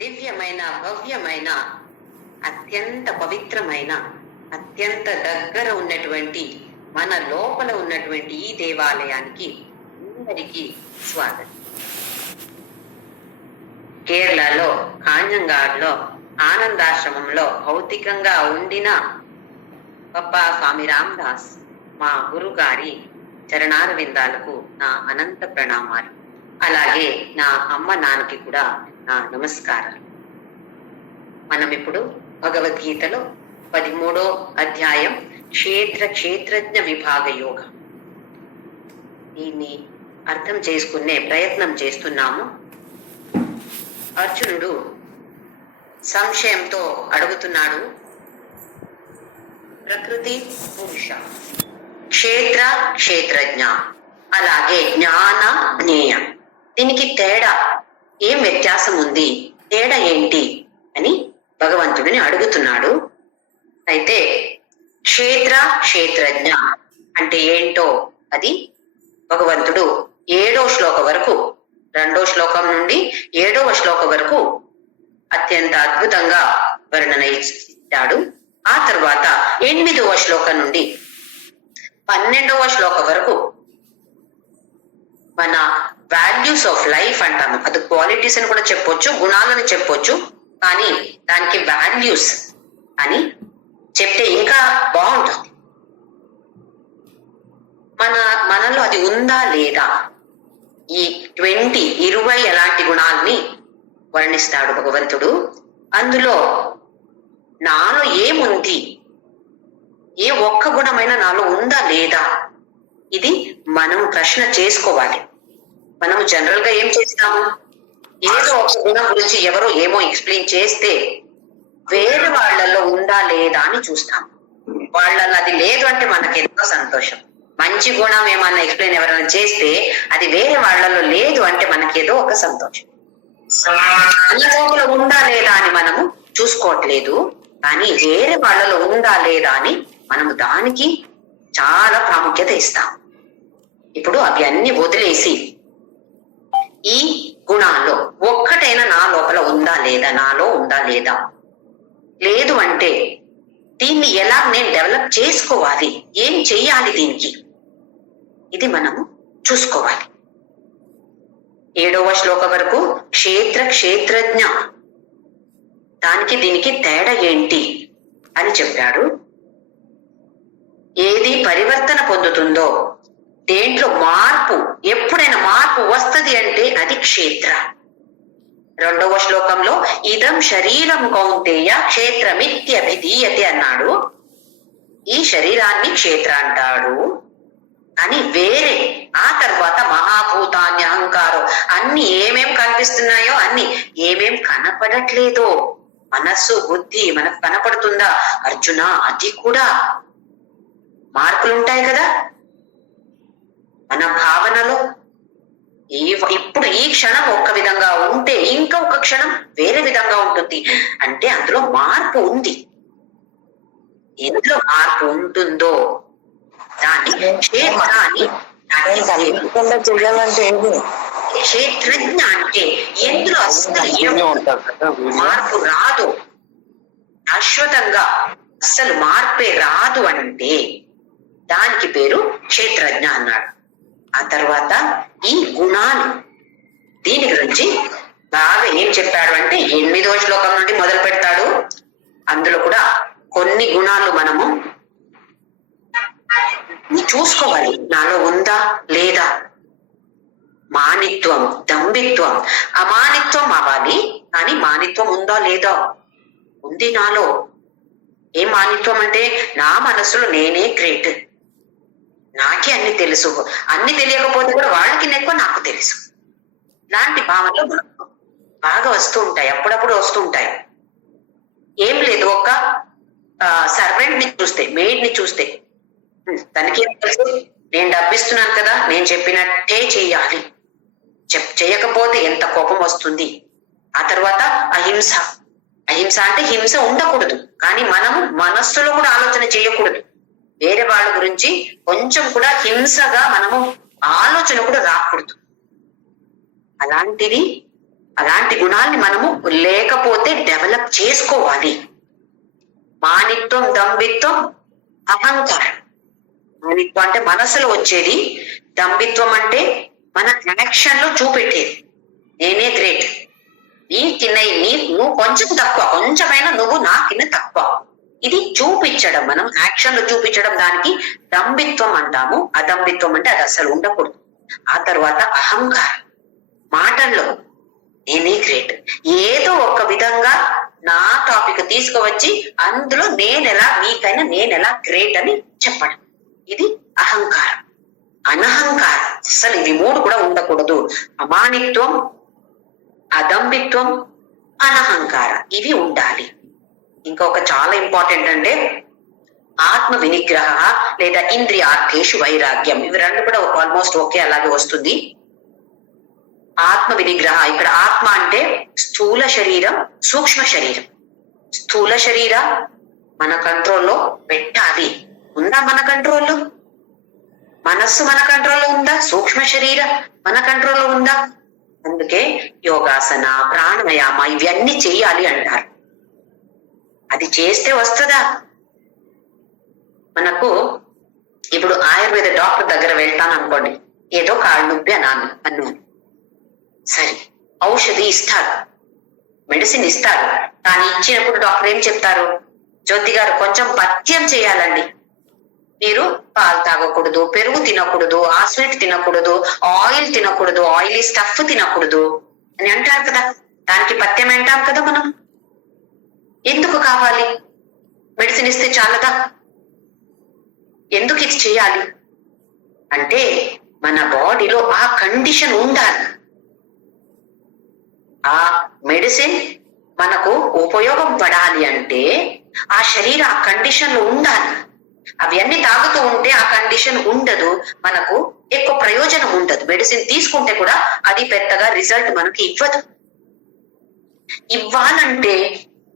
దివ్యమైన భవ్యమైన అత్యంత పవిత్రమైన అత్యంత దగ్గర ఉన్నటువంటి మన లోపల ఉన్నటువంటి ఈ దేవాలయానికి అందరికీ స్వాగతం. కేరళలో కాంజంగాడ్లో ఆనందాశ్రమంలో భౌతికంగా ఉండిన పప్పా స్వామి రామదాస్ మా గురుగారి చరణారవిందాలకు నా అనంత ప్రణామాలు. అలాగే నా అమ్మ నాన్నకి కూడా నా నమస్కారాలు. మనం ఇప్పుడు భగవద్గీతలో 13వ అధ్యాయం క్షేత్రజ్ఞ విభాగ యోగం దీన్ని అర్థం చేసుకునే ప్రయత్నం చేస్తున్నాము. అర్జునుడు సంశయంతో అడుగుతున్నాడు, ప్రకృతి పురుష, క్షేత్రజ్ఞ, అలాగే జ్ఞాన జ్ఞేయ, దీనికి తేడా ఏం వ్యత్యాసం ఉంది, తేడా ఏంటి అని భగవంతుడిని అడుగుతున్నాడు. అయితే క్షేత్రజ్ఞ అంటే ఏంటో అది భగవంతుడు 7వ శ్లోకం వరకు, 2వ శ్లోకం నుండి 7వ శ్లోకం వరకు అత్యంత అద్భుతంగా వర్ణన ఇచ్చాడు. ఆ తర్వాత 8వ శ్లోకం నుండి 12వ శ్లోకం వరకు మన వాల్యూస్ ఆఫ్ లైఫ్ అంటాము. అది క్వాలిటీస్ అని కూడా చెప్పొచ్చు, గుణాలని చెప్పొచ్చు, కానీ దానికి వాల్యూస్ అని చెప్తే ఇంకా బాగుంటుంది. మనలో అది ఉందా లేదా, ఈ 20 ఎలాంటి గుణాలని వర్ణిస్తాడు భగవంతుడు. అందులో నాలో ఏముంది, ఏ ఒక్క గుణమైనా నాలో ఉందా లేదా, ఇది మనం ప్రశ్న చేసుకోవాలి. మనము జనరల్ గా ఏం చేస్తాము, ఏదో ఒక గుణం గురించి ఎవరో ఏమో ఎక్స్ప్లెయిన్ చేస్తే వేరే వాళ్ళల్లో ఉందా లేదా అని చూస్తాం. వాళ్ళల్లో అది లేదు అంటే మనకి ఎంతో సంతోషం. మంచి గుణం ఏమన్నా ఎక్స్ప్లెయిన్ ఎవరైనా చేస్తే అది వేరే వాళ్ళలో లేదు అంటే మనకి ఏదో ఒక సంతోషం. మన లోపల ఉందా లేదా అని మనము చూసుకోవట్లేదు, కానీ వేరే వాళ్ళలో ఉందా లేదా అని మనము దానికి చాలా ప్రాముఖ్యత ఇస్తాం. ఇప్పుడు అవి అన్ని వదిలేసి ఈ గుణాల్లో ఒక్కటైనా నా లోపల ఉందా లేదా, నాలో ఉందా లేదా, లేదు అంటే దీన్ని ఎలా నేను డెవలప్ చేసుకోవాలి, ఏం చెయ్యాలి దీనికి, ఇది మనము చూసుకోవాలి. 7వ శ్లోకం వరకు క్షేత్రజ్ఞ, దానికి దీనికి తేడా ఏంటి అని చెప్పాడు. ఏది పరివర్తన పొందుతుందో, దేంట్లో మార్పు, ఎప్పుడైనా మార్పు వస్తది అంటే అది క్షేత్ర. 2వ శ్లోకంలో ఇదం శరీరం కౌంతేయ క్షేత్రమిత్యభిధీయతే అన్నాడు. ఈ శరీరాన్ని క్షేత్ర అంటాడు అని వేరే. ఆ తర్వాత మహాభూతాన్ని, అహంకారం, అన్ని ఏమేం కనిపిస్తున్నాయో అన్ని ఏమేం కనపడట్లేదో, మనస్సు బుద్ధి మనకు కనపడుతుందా అర్జున, అది కూడా మార్పులుంటాయి కదా మన భావనలో. ఇప్పుడు ఈ క్షణం ఒక్క విధంగా ఉంటే ఇంకొక క్షణం వేరే విధంగా ఉంటుంది అంటే అందులో మార్పు ఉంది. ఎందులో మార్పు ఉంటుందో దాన్ని క్షేత్ర అని, క్షేత్రజ్ఞ అంటే ఎందులో అస్సలు మార్పు రాదు, శాశ్వతంగా అస్సలు మార్పే రాదు అంటే దానికి పేరు క్షేత్రజ్ఞ అన్నాడు. ఆ తర్వాత ఈ గుణాలు, దీని గురించి బాగా ఏం చెప్పాడు అంటే 8వ శ్లోకం నుండి మొదలు పెడతాడు. అందులో కూడా కొన్ని గుణాలు మనము చూసుకోవాలి, నాలో ఉందా లేదా. మానిత్వం, దంభిత్వం, అమానిత్వం అవ్వాలి, కానీ మానిత్వం ఉందా లేదా, ఉంది నాలో. ఏం మానిత్వం అంటే నా మనసులో నేనే గ్రేట్, నాకే అన్ని తెలుసు, అన్ని తెలియకపోతే కూడా వాళ్ళకి ఎక్కువ నాకు తెలుసు, ఇలాంటి భావనలు మనకు బాగా వస్తూ ఉంటాయి, అప్పుడప్పుడు వస్తూ ఉంటాయి. ఏం లేదు, ఒక సర్వెంట్ ని చూస్తే, మెయిడ్ ని చూస్తే తనకి తెలుసు, నేను డబ్బిస్తున్నాను కదా, నేను చెప్పినట్టే చెయ్యాలి, చేయకపోతే ఎంత కోపం వస్తుంది. ఆ తర్వాత అహింస అంటే హింస ఉండకూడదు, కానీ మనము మనస్సులో కూడా ఆలోచన చేయకూడదు. వేరే వాళ్ళ గురించి కొంచెం కూడా హింసగా మనము ఆలోచన కూడా రాకూడదు. అలాంటిది అలాంటి గుణాల్ని మనము లేకపోతే డెవలప్ చేసుకోవాలి. మానిత్వం, దంభిత్వం, అహంకారం. మానిత్వం అంటే మనసులో వచ్చేది, దంభిత్వం అంటే మన యాక్షన్ లో చూపెట్టేది. నేనే గ్రేట్, నువ్వు కొంచెం తక్కువ, కొంచెమైనా నువ్వు నా కింద తక్కువ, ఇది చూపించడం, మనం యాక్షన్ లో చూపించడం, దానికి దంభిత్వం అంటాము. అదంభిత్వం అంటే అది అసలు ఉండకూడదు. ఆ తర్వాత అహంకారం, మాటల్లో నేనే గ్రేట్, ఏదో ఒక విధంగా నా టాపిక్ తీసుకువచ్చి అందులో మీకైనా నేనెలా గ్రేట్ అని చెప్పడం, ఇది అహంకారం. అనహంకారం, అసలు ఇవి మూడు కూడా ఉండకూడదు. అమానిత్వం, అదంభిత్వం, అనహంకార, ఇవి ఉండాలి. ఇంకొక చాలా ఇంపార్టెంట్ అంటే ఆత్మ వినిగ్రహ లేదా ఇంద్రియార్థేషు వైరాగ్యం. ఇవి రెండు కూడా ఆల్మోస్ట్ ఒకే అలాగే వస్తుంది. ఆత్మ వినిగ్రహ, ఇక్కడ ఆత్మ అంటే స్థూల శరీరం, సూక్ష్మ శరీరం. స్థూల శరీర మన కంట్రోల్లో పెట్టాలి. ఉందా మన కంట్రోల్లో? మనస్సు మన కంట్రోల్లో ఉందా? సూక్ష్మ శరీర మన కంట్రోల్లో ఉందా? అందుకే యోగాసన, ప్రాణాయామ ఇవన్నీ చెయ్యాలి అంటారు. అది చేస్తే వస్తుందా? మనకు ఇప్పుడు ఆయుర్వేద డాక్టర్ దగ్గర వెళ్తాను అనుకోండి, ఏదో కాళ్ళు నొప్పి అన్నాను, సరే ఔషధి ఇస్తారు, మెడిసిన్ ఇస్తారు. కానీ ఇచ్చినప్పుడు డాక్టర్ ఏం చెప్తారు? జ్యోతి గారు కొంచెం పథ్యం చేయాలండి, మీరు పాలు తాగకూడదు, పెరుగు తినకూడదు, ఆ స్వీట్ తినకూడదు, ఆయిల్ తినకూడదు, ఆయిలీ స్టఫ్ తినకూడదు అని అంటారు కదా. దానికి పథ్యం అంటాం కదా మనం. ఎందుకు కావాలి? మెడిసిన్ ఇస్తే చాలదా? ఎందుకు ఇది చేయాలి అంటే మన బాడీలో ఆ కండిషన్ ఉండాలి. ఆ మెడిసిన్ మనకు ఉపయోగం పడాలి అంటే ఆ శరీరం ఆ కండిషన్ లో ఉండాలి. అవన్నీ తాగుతూ ఉంటే ఆ కండిషన్ ఉండదు, మనకు ఎక్కువ ప్రయోజనం ఉండదు. మెడిసిన్ తీసుకుంటే కూడా అది పెద్దగా రిజల్ట్ మనకి ఇవ్వదు. ఇవ్వాలంటే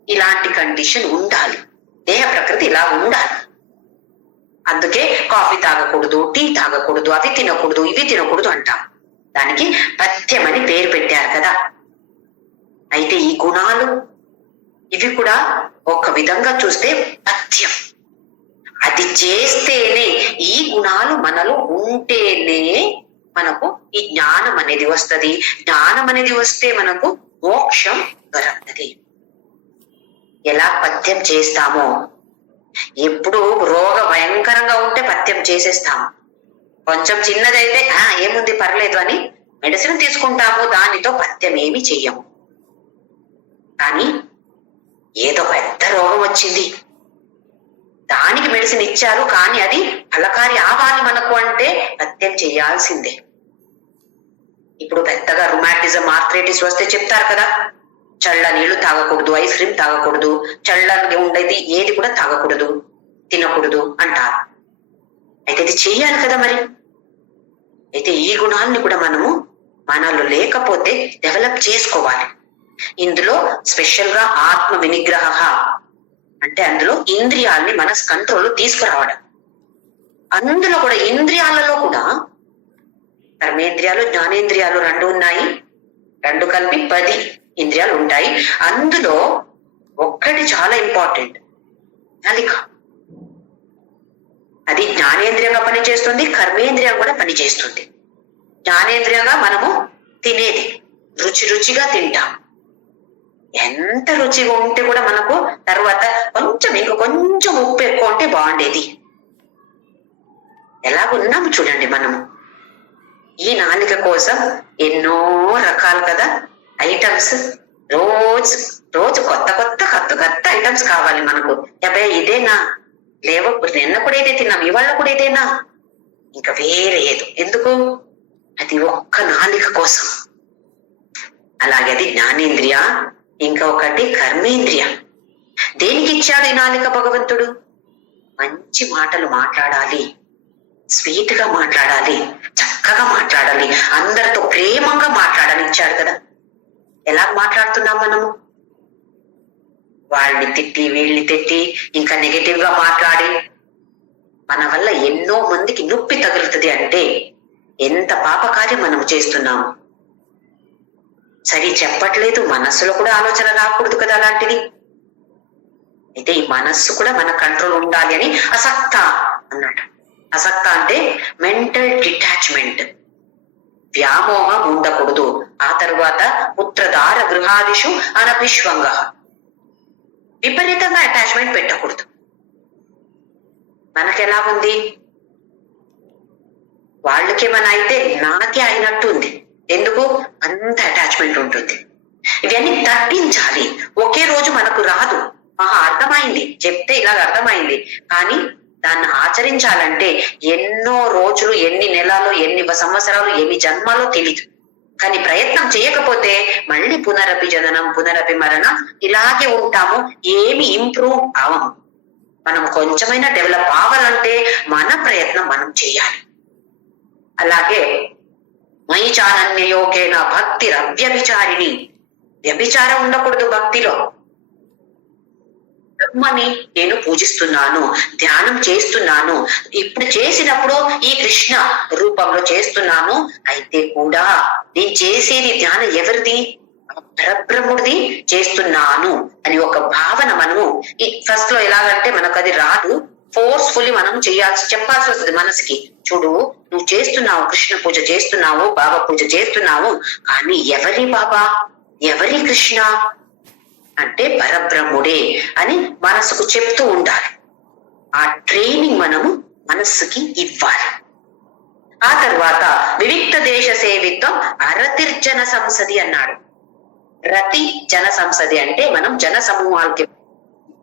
ఇలాంటి కండిషన్ ఉండాలి, దేహ ప్రకృతి ఇలా ఉండాలి. అందుకే కాఫీ తాగకూడదు, టీ తాగకూడదు, అవి తినకూడదు, ఇవి తినకూడదు అంటాం. దానికి పథ్యం అని పేరు పెట్టారు కదా. అయితే ఈ గుణాలు ఇవి కూడా ఒక విధంగా చూస్తే పథ్యం. అది చేస్తేనే, ఈ గుణాలు మనలో ఉంటేనే మనకు ఈ జ్ఞానం అనేది వస్తుంది. జ్ఞానం అనేది వస్తే మనకు మోక్షం దొరుకుతుంది. ఎలా పథ్యం చేస్తామో, ఎప్పుడు రోగ భయంకరంగా ఉంటే పథ్యం చేసేస్తాము. కొంచెం చిన్నదైతే ఏముంది పర్లేదు అని మెడిసిన్ తీసుకుంటాము, దానితో పథ్యం ఏమి చెయ్యము. కానీ ఏదో పెద్ద రోగం వచ్చింది, దానికి మెడిసిన్ ఇచ్చారు, కానీ అది ఫలకారి ఆవాలి మనకు అంటే పథ్యం చేయాల్సిందే. ఇప్పుడు పెద్దగా రుమాటిజం, ఆర్థరైటిస్ వస్తే చెప్తారు కదా, చల్ల నీళ్లు తాగకూడదు, ఐస్ క్రీమ్ తాగకూడదు, చల్లగా ఉండేది ఏది కూడా తాగకూడదు, తినకూడదు అంటారు. అయితే ఇది చెయ్యాలి కదా మరి. అయితే ఈ గుణాన్ని కూడా మనలో లేకపోతే డెవలప్ చేసుకోవాలి. ఇందులో స్పెషల్ గా ఆత్మ వినిగ్రహ అంటే అందులో ఇంద్రియాల్ని మన కంట్రోల్ తీసుకురావడం. అందులో కూడా ఇంద్రియాలలో కూడా కర్మేంద్రియాలు, జ్ఞానేంద్రియాలు రెండు ఉన్నాయి. రెండు కలిపి 10 ఇంద్రియాలు ఉంటాయి. అందులో ఒక్కటి చాలా ఇంపార్టెంట్, నాలిక. అది జ్ఞానేంద్రియంగా పనిచేస్తుంది, కర్మేంద్రియం కూడా పనిచేస్తుంది. జ్ఞానేంద్రియంగా మనము తినేది రుచిగా తింటాం. ఎంత రుచిగా ఉంటే కూడా మనకు తర్వాత కొంచెం ఉప్పు ఎక్కువ ఉంటే బాగుండేది. ఎలాగున్నాము చూడండి మనము. ఈ నాలిక కోసం ఎన్నో రకాలు కదా ఐటమ్స్, రోజు కొత్త ఐటమ్స్ కావాలి మనకు. ఇదేనా, లేవో నిన్న కూడా ఇదే తిన్నాం, ఇవాళ కూడా ఇదేనా, ఇంకా వేరే ఏదో ఎందుకు? అది ఒక్క నాలిక కోసం. అలాగే అది జ్ఞానేంద్రియ, ఇంకా ఒకటి కర్మేంద్రియ. దేనికి ఇచ్చాడు ఈ నాలిక భగవంతుడు? మంచి మాటలు మాట్లాడాలి, స్వీట్ గా మాట్లాడాలి, చక్కగా మాట్లాడాలి, అందరితో ప్రేమంగా మాట్లాడాలి ఇచ్చాడు కదా. ఎలా మాట్లాడుతున్నాం మనము? వాళ్ళని తిట్టి, వీళ్ళని తిట్టి, ఇంకా నెగటివ్ గా మాట్లాడి మన వల్ల ఎన్నో మందికి నొప్పి తగులుతుంది అంటే ఎంత పాపకార్యం మనం చేస్తున్నాము. సరి చెప్పట్లేదు, మనస్సులో కూడా ఆలోచన రాకూడదు కదా అలాంటిది. అయితే ఈ మనస్సు కూడా మన కంట్రోల్ ఉండాలి అని అసక్త అన్నాడు. అసక్త అంటే మెంటల్ డిటాచ్మెంట్, వ్యామోహం ఉండకూడదు. ఆ తరువాత పుత్రధార గృహాదిషు అనభిష్వంగ, విపరీతంగా అటాచ్మెంట్ పెట్టకూడదు. మనకెలా ఉంది, వాళ్ళకేమైనా అయితే నాకే అయినట్టు ఉంది. ఎందుకు అంత అటాచ్మెంట్ ఉంటుంది. ఇవన్నీ తగ్గించాలి. ఒకే రోజు మనకు రాదు. అర్థమైంది, చెప్తే ఇలాగ అర్థమైంది, కానీ దాన్ని ఆచరించాలంటే ఎన్నో రోజులు, ఎన్ని నెలలు, ఎన్ని సంవత్సరాలు, ఎన్ని జన్మలో తెలీదు. కానీ ప్రయత్నం చేయకపోతే మళ్ళీ పునరపి జననం పునరపి మరణం ఇలాగే ఉంటాము. ఏమి ఇంప్రూవ్ అవము. మనం కొంచెమైనా డెవలప్ అవ్వాలంటే మన ప్రయత్నం మనం చేయాలి. అలాగే మయి చానన్య యోగేన భక్తి అవ్యభిచారిణి, వ్యభిచారం ఉండకూడదు భక్తిలో. బ్రహ్మని నేను పూజిస్తున్నాను, ధ్యానం చేస్తున్నాను, ఇప్పుడు చేసినప్పుడు ఈ కృష్ణ రూపంలో చేస్తున్నాను. అయితే కూడా నేను చేసేది ధ్యానం ఎవరిది, పరబ్రహ్ముడిది చేస్తున్నాను అని ఒక భావన మనము ఈ ఫస్ట్ లో ఎలాగంటే మనకు అది రాదు, ఫోర్స్ఫుల్లీ మనం చెప్పాల్సి వస్తుంది మనసుకి. చూడు, నువ్వు చేస్తున్నావు, కృష్ణ పూజ చేస్తున్నావు, బాబా పూజ చేస్తున్నావు, కానీ ఎవరి బాబా, ఎవరి కృష్ణ అంటే పరబ్రహ్ముడే అని మనసుకు చెప్తూ ఉండాలి. ఆ ట్రైనింగ్ మనము మనస్సుకి ఇవ్వాలి. ఆ తర్వాత వివిక్త దేశ సేవిత్వం అరతిర్జన సంసది అన్నాడు. రతి జన సంసది అంటే మనం జన సమూహాలకి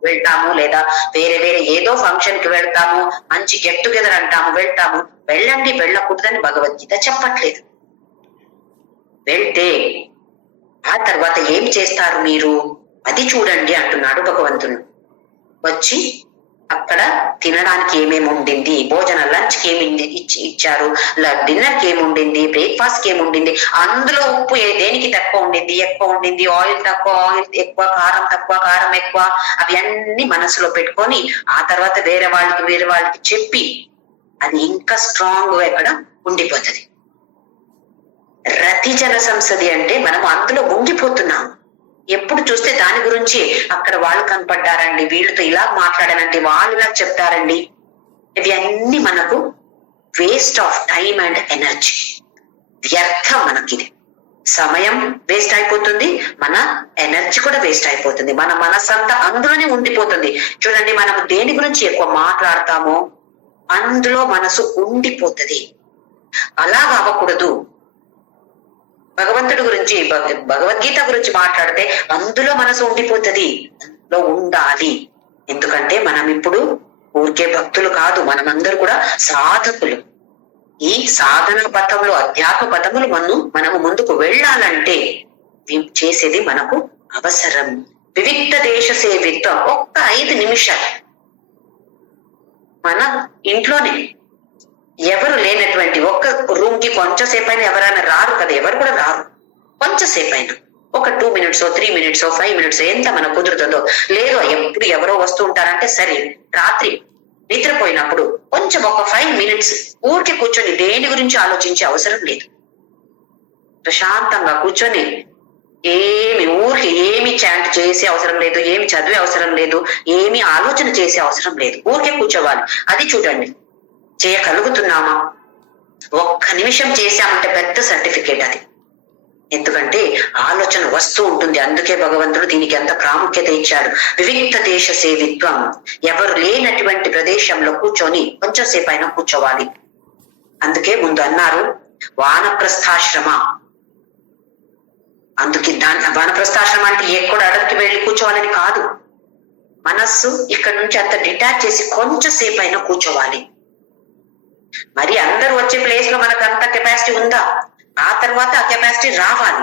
వెళ్తాము, లేదా వేరే వేరే ఏదో ఫంక్షన్ కి వెళ్తాము, మంచి గెట్ టుగెదర్ అంటాము, వెళ్తాము. వెళ్ళండి, వెళ్ళకూడదని భగవద్గీత చెప్పట్లేదు. వెళ్తే ఆ తర్వాత ఏం చేస్తారు మీరు అది చూడండి అంటున్నాడు భగవంతుడు. వచ్చి అక్కడ తినడానికి ఏమేమి ఉండింది, భోజన లంచ్ కి ఏమి ఇచ్చారు, డిన్నర్ కి ఏమి ఉండింది, బ్రేక్ఫాస్ట్ కి ఏమి ఉండింది, అందులో ఉప్పు దేనికి తక్కువ ఉండింది, ఎక్కువ ఉండింది, ఆయిల్ తక్కువ, ఆయిల్ ఎక్కువ, కారం తక్కువ, కారం ఎక్కువ, అవి అన్ని మనసులో పెట్టుకొని ఆ తర్వాత వేరే వాళ్ళకి చెప్పి అది ఇంకా స్ట్రాంగ్ గా ఇక్కడ ఉండిపోతుంది. రతి జన సంసది అంటే మనం అందులో ఉండిపోతున్నాం. ఎప్పుడు చూస్తే దాని గురించి, అక్కడ వాళ్ళు కనపడ్డారండి, వీళ్ళతో ఇలా మాట్లాడానండి, వాళ్ళు ఇలా చెప్తారండి. ఇవి అన్ని మనకు waste of time and energy, వ్యర్థం. మనకిది సమయం వేస్ట్ అయిపోతుంది, మన ఎనర్జీ కూడా వేస్ట్ అయిపోతుంది, మన మనసంతా అందులోనే ఉండిపోతుంది. చూడండి, మనం దేని గురించి ఎక్కువ మాట్లాడతామో అందులో మనసు ఉండిపోతుంది. అలా అవ్వకూడదు. భగవంతుడి గురించి, భగవద్గీత గురించి మాట్లాడితే అందులో మనసు ఉండిపోతుంది, అందులో ఉండాలి. ఎందుకంటే మనం ఇప్పుడు ఊరికే భక్తులు కాదు, మనమందరూ కూడా సాధకులు. ఈ సాధన పథంలో, అధ్యాత్మ పథములు మనము ముందుకు వెళ్ళాలంటే చేసేది మనకు అవసరం. వివిక్త దేశ సేవిత్వం ఒక్క 5 నిమిషాలు మన ఇంట్లోనే, ఎవరు లేనటువంటి ఒక్క రూమ్ కి కొంచెంసేపు అయినా ఎవరైనా రారు కదా, ఎవరు కూడా రారు. కొంచెంసేపు అయినా ఒక 2 minutes 3 minutes 5 minutes ఎంత మనకు కుదురుతుందో. లేదు ఎప్పుడు ఎవరో వస్తూ ఉంటారంటే సరే, రాత్రి నిద్రపోయినప్పుడు కొంచెం ఒక 5 minutes ఊరికి కూర్చొని దేని గురించి ఆలోచించే అవసరం లేదు. ప్రశాంతంగా కూర్చొని ఊరికి ఏమి చాంట్ చేసే అవసరం లేదు, ఏమి చదివే అవసరం లేదు, ఏమి ఆలోచన చేసే అవసరం లేదు. ఊరికే కూర్చోవాలి. అది చూడండి, చేయగలుగుతున్నామా? ఒక్క నిమిషం చేశామంటే పెద్ద సర్టిఫికేట్ అది. ఎందుకంటే ఆలోచన వస్తూ ఉంటుంది. అందుకే భగవంతుడు దీనికి ఎంత ప్రాముఖ్యత ఇచ్చాడు. వివిక్త దేశ సేవిత్వం, ఎవరు లేనటువంటి ప్రదేశంలో కూర్చొని కొంచెం సేపు అయినా కూర్చోవాలి. అందుకే ముందు అన్నారు వానప్రస్థాశ్రమ. అందుకే వానప్రస్థాశ్రమం అంటే ఎక్కడ అడవికి వెళ్ళి కూర్చోవాలని కాదు. మనస్సు ఇక్కడ నుంచి అంత డిటాచ్ చేసి కొంచెం సేపు అయినా కూర్చోవాలి. మరి అందరూ వచ్చే ప్లేస్ లో మనకు అంత కెపాసిటీ ఉందా? ఆ తర్వాత ఆ కెపాసిటీ రావాలి.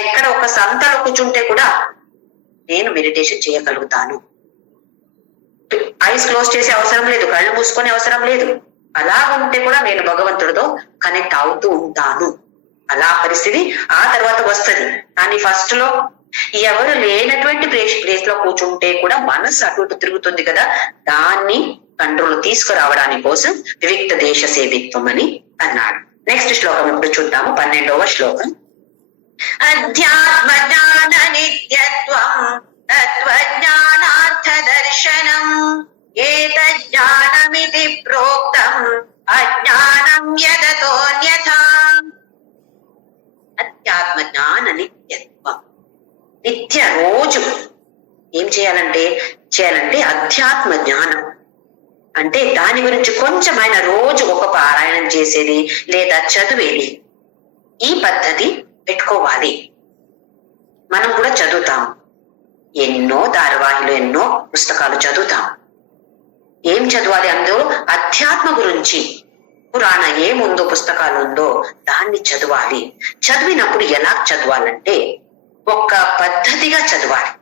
ఎక్కడ ఒక సంతలో కూర్చుంటే కూడా నేను మెడిటేషన్ చేయగలుగుతాను. ఐస్ క్లోజ్ చేసే అవసరం లేదు, కళ్ళు మూసుకొని అవసరం లేదు. అలా ఉంటే కూడా నేను భగవంతుడితో కనెక్ట్ అవుతూ ఉంటాను. అలా పరిస్థితి ఆ తర్వాత వస్తుంది. కానీ ఫస్ట్ లో ఎవరు లేనటువంటి ప్లేస్ లో కూర్చుంటే కూడా మనసు అటు ఇటు తిరుగుతుంది కదా, దాన్ని కంట్రోల్ తీసుకురావడానికి కోసం వివిక్త దేశ సేవిత్వం అని అన్నాడు. నెక్స్ట్ శ్లోకం ఇప్పుడు చూద్దాము, 12వ శ్లోకం. అధ్యాత్మ జ్ఞాన నిత్యత్వం తత్వజ్ఞానార్థ దర్శనం ఏతజ్ఞానమితి ప్రోక్తం అజ్ఞానం యదతోన్యథా. అధ్యాత్మ జ్ఞాన నిత్యత్వం, నిత్య రోజు ఏం చేయాలంటే అధ్యాత్మ జ్ఞానం అంటే దాని గురించి కొంచెం ఆయన రోజు ఒక పారాయణం చేసేది లేదా చదివేది, ఈ పద్ధతి పెట్టుకోవాలి. మనం కూడా చదువుతాం, ఎన్నో ధారావాహిలు ఎన్నో పుస్తకాలు చదువుతాం. ఏం చదవాలి? అందులో అధ్యాత్మ గురించి పురాణ ఏముందో పుస్తకాలు ఉందో దాన్ని చదవాలి. చదివినప్పుడు ఎలా చదవాలంటే ఒక పద్ధతిగా చదవాలి.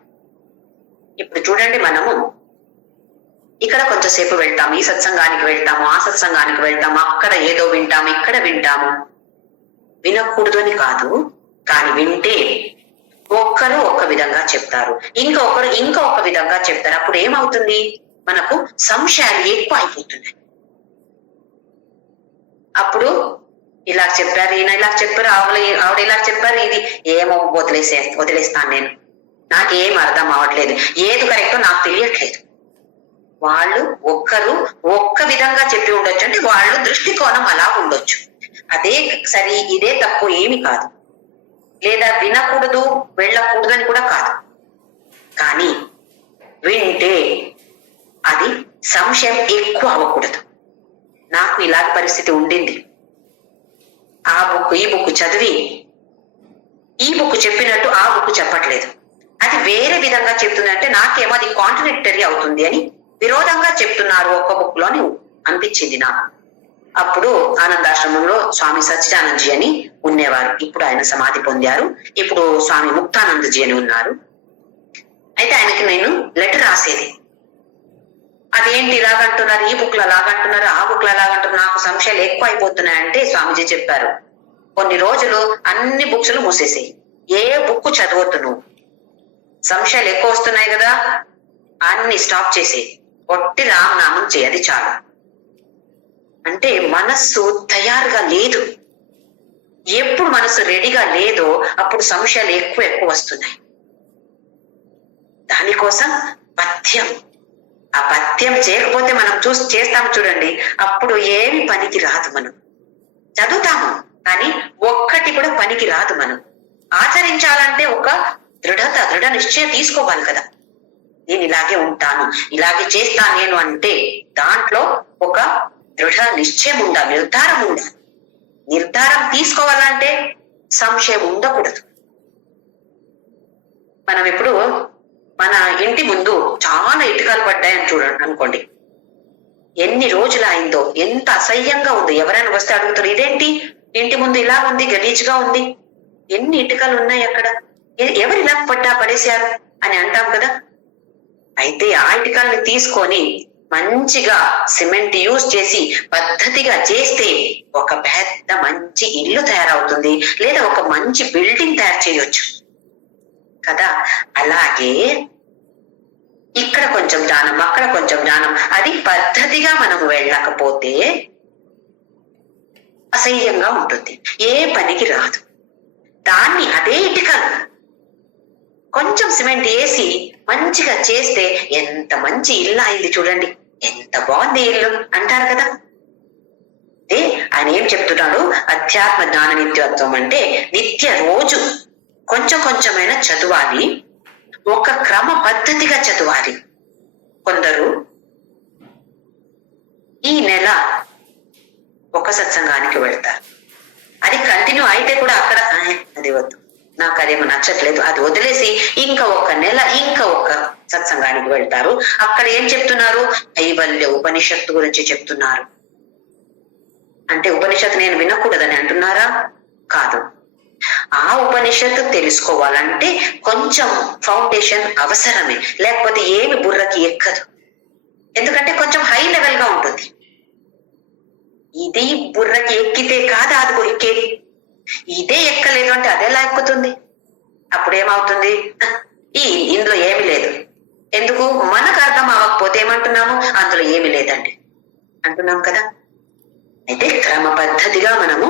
ఇప్పుడు చూడండి, మనము ఇక్కడ కొంతసేపు వెళ్తాము, ఈ సత్సంగానికి వెళ్తాము, ఆ సత్సంగానికి వెళ్తాము, అక్కడ ఏదో వింటాము, ఇక్కడ వింటాము. వినకూడదు అని కాదు, కానీ వింటే ఒక్కరు ఒక విధంగా చెప్తారు, ఇంకొకరు ఇంకొక విధంగా చెప్తారు. అప్పుడు ఏమవుతుంది? మనకు సంశయాలు ఎక్కువ అయిపోతున్నాయి. అప్పుడు ఇలా చెప్పారు, ఈయన ఇలా చెప్పారు, ఆవిడ ఇలా చెప్పారు, ఇది ఏమో వదిలేస్తాను నేను, నాకేం అర్థం అవ్వట్లేదు, ఏది కరెక్టో నాకు తెలియట్లేదు. వాళ్ళు ఒక్కరు ఒక్క విధంగా చెప్పి ఉండొచ్చు, అంటే వాళ్ళు దృష్టికోణం అలా ఉండొచ్చు. అదే సరి, ఇదే తప్పు ఏమి కాదు, లేదా వినకూడదు వెళ్ళకూడదు అని కూడా కాదు. కానీ వింటే అది సంశయం ఎక్కువ అవ్వకూడదు. నాకు ఇలాంటి పరిస్థితి ఉండింది. ఆ బుక్ ఈ బుక్ చదివి ఈ బుక్ చెప్పినట్టు ఆ బుక్ చెప్పట్లేదు, అది వేరే విధంగా చెప్తుంది, అంటే నాకేమో అది కాంట్రడిక్టరీ అవుతుంది అని విరోధంగా చెప్తున్నారు ఒక్క బుక్ లో అని అనిపించింది నాకు. అప్పుడు ఆనందాశ్రమంలో స్వామి సచ్చిదానందజీ అని ఉండేవారు, ఇప్పుడు ఆయన సమాధి పొందారు. ఇప్పుడు స్వామి ముక్తానందజీ అని ఉన్నారు. అయితే ఆయనకి నేను లెటర్ రాసేది, అదేంటి ఇలాగంటున్నారు, ఈ బుక్లు అలాగంటున్నారు, ఆ బుక్లు అలాగంటున్నారు, నాకు సంశయాలు ఎక్కువ అయిపోతున్నాయంటే స్వామిజీ చెప్పారు, కొన్ని రోజులు అన్ని బుక్స్ మూసేసేయి, ఏ బుక్ చదవద్దు, నువ్వు సంశయాలు ఎక్కువ వస్తున్నాయి కదా, అన్ని స్టాప్ చేసేయి, ఒట్టి రామనామం చేయది చాలు. అంటే మనస్సు తయారుగా లేదు. ఎప్పుడు మనస్సు రెడీగా లేదో అప్పుడు సంశయాలు ఎక్కువ వస్తున్నాయి. దానికోసం పథ్యం, ఆ పథ్యం చేయకపోతే మనం చేస్తాము చూడండి, అప్పుడు ఏమి పనికి రాదు. మనం చదువుతాము కానీ ఒక్కటి కూడా పనికి రాదు. మనం ఆచరించాలంటే ఒక దృఢ నిశ్చయం తీసుకోవాలి కదా. నేను ఇలాగే ఉంటాను, ఇలాగే చేస్తాను నేను అంటే దాంట్లో ఒక దృఢ నిశ్చయం ఉండాలి, నిర్ధారం ఉండాలి. నిర్ధారం తీసుకోవాలంటే సంశయం ఉండకూడదు. మనం ఇప్పుడు మన ఇంటి ముందు చాలా ఇటుకలు పడ్డాయని చూడండి అనుకోండి, ఎన్ని రోజులు అయిందో, ఎంత అసహ్యంగా ఉంది. ఎవరైనా వస్తే అడుగుతారు, ఇదేంటి ఇంటి ముందు ఇలా ఉంది, గలీజ్గా ఉంది, ఎన్ని ఇటుకలు ఉన్నాయి అక్కడ, ఎవరు ఇలా పడేశారు అని అంటాం కదా. అయితే ఆ ఇటుకల్ని తీసుకొని మంచిగా సిమెంట్ యూజ్ చేసి పద్ధతిగా చేస్తే ఒక పెద్ద మంచి ఇల్లు తయారవుతుంది, లేదా ఒక మంచి బిల్డింగ్ తయారు చేయొచ్చు కదా. అలాగే ఇక్కడ కొంచెం జ్ఞానం, అక్కడ కొంచెం జ్ఞానం, అది పద్ధతిగా మనం వెళ్ళకపోతే అసహ్యంగా ఉంటుంది, ఏ పనికి రాదు. దాన్ని అదే ఇటుకలు కొంచెం సిమెంట్ వేసి మంచిగా చేస్తే ఎంత మంచి ఇల్లు అయింది చూడండి, ఎంత బాగుంది ఇల్లు అంటారు కదా. అదే ఆయన ఏం చెప్తున్నాడు, అధ్యాత్మ జ్ఞాన నిత్యత్వం అంటే నిత్య రోజు కొంచెమైనా చదవాలి, ఒక క్రమ పద్ధతిగా చదవాలి. కొందరు ఈ నెల ఒక సత్సంగానికి వెళ్తారు, అది కంటిన్యూ అయితే కూడా అక్కడ అది వద్దు, నాకు అదేమో నచ్చట్లేదు, అది వదిలేసి ఇంకా ఒక నెల ఇంకా ఒక సత్సంగానికి వెళ్తారు. అక్కడ ఏం చెప్తున్నారు, కైవల్య ఉపనిషత్తు గురించి చెప్తున్నారు. అంటే ఉపనిషత్తు నేను వినకూడదని అంటున్నారా? కాదు. ఆ ఉపనిషత్తు తెలుసుకోవాలంటే కొంచెం ఫౌండేషన్ అవసరమే, లేకపోతే ఏమి బుర్రకి ఎక్కదు. ఎందుకంటే కొంచెం హై లెవెల్ గా ఉంటుంది. ఇది బుర్రకి ఎక్కితే కాదు అది ఎక్కేది, ఇదే ఎక్కలేదు అంటే అదెలా ఎక్కుతుంది? అప్పుడేమవుతుంది, ఇందులో ఏమి లేదు. ఎందుకు? మనకు అర్థం అవ్వకపోతే ఏమంటున్నాము, అందులో ఏమి లేదండి అంటున్నాం కదా. అయితే క్రమ పద్ధతిగా మనము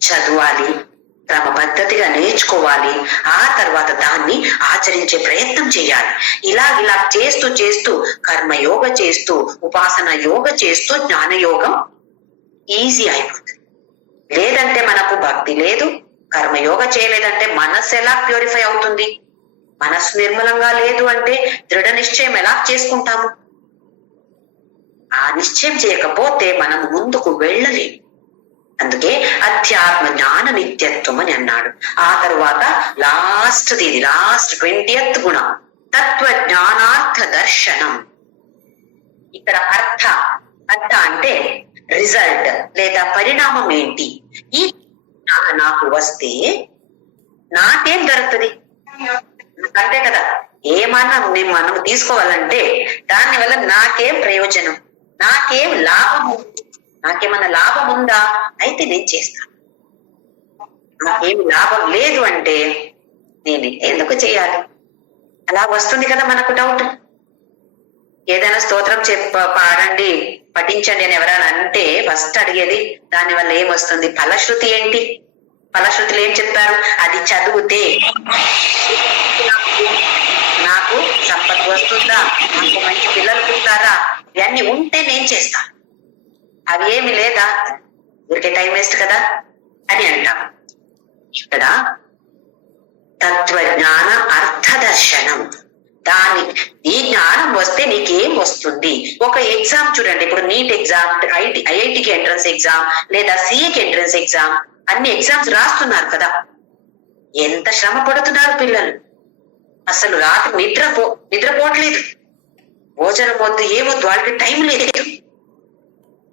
చదవాలి, క్రమ పద్ధతిగా నేర్చుకోవాలి. ఆ తర్వాత దాన్ని ఆచరించే ప్రయత్నం చేయాలి. ఇలా చేస్తూ చేస్తూ కర్మయోగ చేస్తూ ఉపాసన యోగ చేస్తూ జ్ఞానయోగం ఈజీ అయిపోతుంది. లేదంటే మనకు భక్తి లేదు, కర్మయోగ చేయలేదంటే మనస్సు ఎలా ప్యూరిఫై అవుతుంది? మనస్సు నిర్మలంగా లేదు అంటే దృఢ నిశ్చయం ఎలా చేసుకుంటాము? ఆ నిశ్చయం చేయకపోతే మనం ముందుకు వెళ్ళలేము. అందుకే అధ్యాత్మ జ్ఞాన నిత్యత్వం అని అన్నాడు. ఆ తరువాత లాస్ట్ 20th గుణం తత్వ జ్ఞానార్థ దర్శనం. ఇక్కడ అర్థ అంటే రిజల్ట్ లేదా పరిణామం ఏంటి? ఈ నాకు వస్తే నాకేం జరుగుతుంది అంటే కదా, ఏమన్నా మనం తీసుకోవాలంటే దాని వల్ల నాకేం ప్రయోజనం, నాకేం లాభం, నాకేమన్నా లాభం ఉందా? అయితే నేను చేస్తాను. నాకేమి లాభం లేదు అంటే నేను ఎందుకు చేయాలి? అలా వస్తుంది కదా మనకు డౌట్. ఏదైనా స్తోత్రం పాడండి, పఠించండి అని ఎవరైనా అంటే ఫస్ట్ అడిగేది దాని వల్ల ఏమొస్తుంది? ఫలశ్రుతి ఏంటి? ఫలశ్రుతులు ఏం చెప్పారు? అది చదివితే నాకు సంపద వస్తుందా, నాకు మంచి పిల్లలు పుట్టారా, ఇవన్నీ ఉంటే నేను చేస్తాను. అవి ఏమి లేదా, ఊరికే టైం వేస్ట్ కదా అని అంటాం. ఇక్కడ తత్వజ్ఞాన అర్థ దర్శనం. ఈ జ్ఞానం వస్తే నీకేం వస్తుంది? ఒక ఎగ్జామ్ చూడండి, ఇప్పుడు నీట్ ఎగ్జామ్, ఐఐటికి ఎంట్రన్స్ ఎగ్జామ్ లేదా సిఏకి ఎంట్రన్స్ ఎగ్జామ్, అన్ని ఎగ్జామ్స్ రాస్తున్నారు కదా. ఎంత శ్రమ పడుతున్నారు పిల్లలు. అసలు రాత్రి నిద్రపోవట్లేదు, భోజనం వద్దు, ఏమొద్దు, వాళ్ళకి టైం లేదు.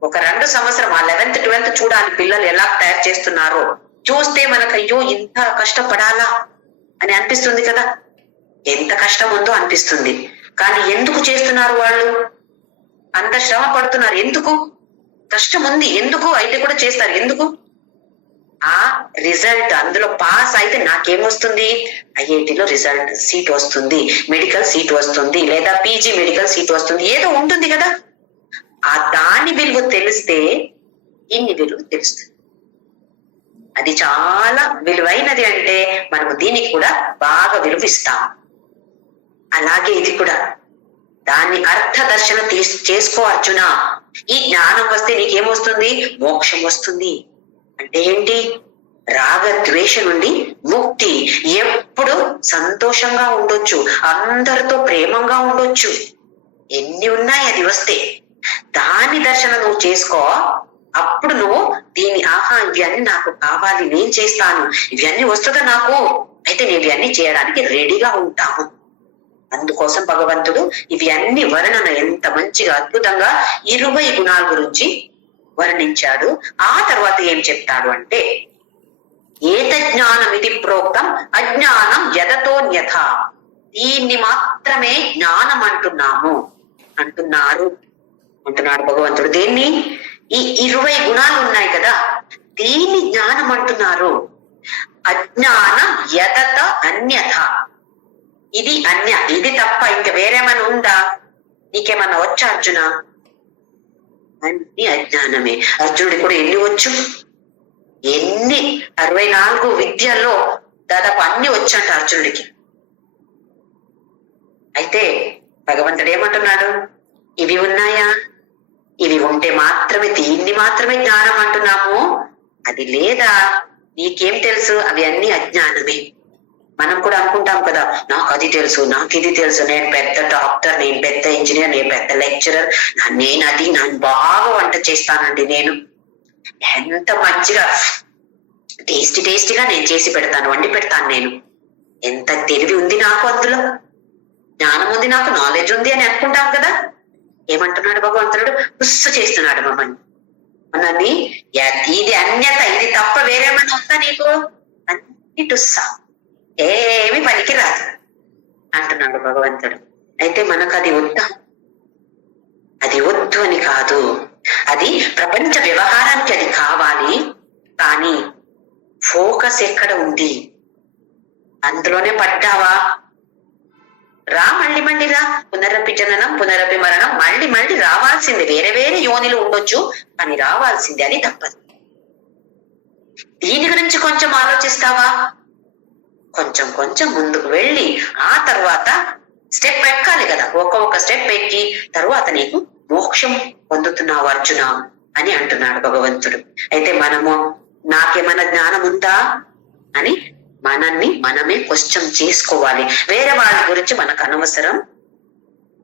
ఒక 2 సంవత్సరం ఆ 11th 12th చూడాలి పిల్లలు ఎలా తయారు చేస్తున్నారో. చూస్తే మనకు అయ్యో ఇంత కష్టపడాలా అని అనిపిస్తుంది కదా. ఎంత కష్టం ఉందో అనిపిస్తుంది. కానీ ఎందుకు చేస్తున్నారు వాళ్ళు? అంత శ్రమ పడుతున్నారు ఎందుకు? కష్టం ఉంది ఎందుకు? అయితే కూడా చేస్తారు ఎందుకు? ఆ రిజల్ట్ అందులో పాస్ అయితే నాకేమొస్తుంది? ఐఐటిలో రిజల్ట్ సీట్ వస్తుంది, మెడికల్ సీట్ వస్తుంది, లేదా పీజీ మెడికల్ సీట్ వస్తుంది, ఏదో ఉంటుంది కదా. ఆ దాని విలువ తెలిస్తే ఇన్ని విలువ తెలుస్తుంది. అది చాలా విలువైనది అంటే మనము దీనికి కూడా బాగా విలువ ఇస్తాం. అలాగే ఇది కూడా దాన్ని అర్థ దర్శనం చేసుకో అర్జున. ఈ జ్ఞానం వస్తే నీకేమొస్తుంది? మోక్షం వస్తుంది. అంటే ఏంటి? రాగద్వేష నుండి ముక్తి. ఎప్పుడు సంతోషంగా ఉండొచ్చు, అందరితో ప్రేమంగా ఉండొచ్చు, ఎన్ని ఉన్నాయి అది వస్తే. దాని దర్శనం నువ్వు చేసుకో. అప్పుడు నువ్వు ఇవన్నీ నాకు కావాలి, నేను చేస్తాను, ఇవన్నీ వస్తుందా నాకు, అయితే నేను ఇవన్నీ చేయడానికి రెడీగా ఉంటాము. అందుకోసం భగవంతుడు ఇవి అన్ని వర్ణన ఎంత మంచిగా అద్భుతంగా 20 గుణాల గురించి వర్ణించాడు. ఆ తర్వాత ఏం చెప్తాడు అంటే, ఏతజ్ఞానం ఇది ప్రోక్తం అజ్ఞానం యదతోన్యథ. దీన్ని మాత్రమే జ్ఞానం అంటున్నాడు భగవంతుడు. దేన్ని? ఈ 20 గుణాలు ఉన్నాయి కదా, దీన్ని జ్ఞానం అంటున్నారు. అజ్ఞానం యదత అన్యథ. ఇది ఇది తప్ప ఇంకా వేరేమన్నా ఉందా? నీకేమన్నా వచ్చా అర్జున? అన్ని అజ్ఞానమే. అర్జునుడి కూడా ఎన్ని వచ్చు? 64 విద్యల్లో దాదాపు అన్ని వచ్చంట అర్జునుడికి. అయితే భగవంతుడు ఏమంటున్నాడు? ఇవి ఉన్నాయా? ఇవి ఉంటే మాత్రమే, దీన్ని మాత్రమే జ్ఞానం అంటున్నాము. అది లేదా నీకేం తెలుసు? అవి అన్ని అజ్ఞానమే. మనం కూడా అనుకుంటాం కదా, నాకు అది తెలుసు, నాకు ఇది తెలుసు, నేను పెద్ద డాక్టర్, నేను పెద్ద ఇంజనీర్, నేను పెద్ద లెక్చరర్, నేను బాగా వంట చేస్తానండి, నేను ఎంత మంచిగా టేస్టీగా నేను చేసి పెడతాను, వండి పెడతాను, నేను ఎంత తెలివి ఉంది నాకు, అందులో జ్ఞానం ఉంది, నాకు నాలెడ్జ్ ఉంది అని అనుకుంటాం కదా. ఏమంటున్నాడు భగవంతుడు? పుస్సు చేస్తున్నాడు మనల్ని. ఇది అన్యత, ఇది తప్ప వేరేమన్నా ఉందా నీకు? అన్ని టుస్సా, ఏమి పనికిరాదు అంటున్నాడు భగవంతుడు. అయితే మనకు అది వద్దా? అది వద్దు అని కాదు, అది ప్రపంచ వ్యవహారానికి అది కావాలి. కానీ ఫోకస్ ఎక్కడ ఉంది? అందులోనే పడ్డావా? రా, మళ్ళీ రా. పునరపి జననం పునరపి మరణం, మళ్ళీ రావాల్సిందే. వేరే యోనిలు ఉండొచ్చు కానీ రావాల్సిందే, అది తప్పదు. దీని గురించి కొంచెం ఆలోచిస్తావా? కొంచెం కొంచెం ముందుకు వెళ్ళి ఆ తర్వాత స్టెప్ ఎక్కాలి కదా, ఒక్కొక్క స్టెప్ ఎక్కి తరువాత నీకు మోక్షం పొందుతున్నావు అర్జున అని అంటున్నాడు భగవంతుడు. అయితే మనము నాకేమైనా జ్ఞానం ఉందా అని మనల్ని మనమే క్వశ్చన్ చేసుకోవాలి. వేరే వాళ్ళ గురించి మనకు అనవసరం.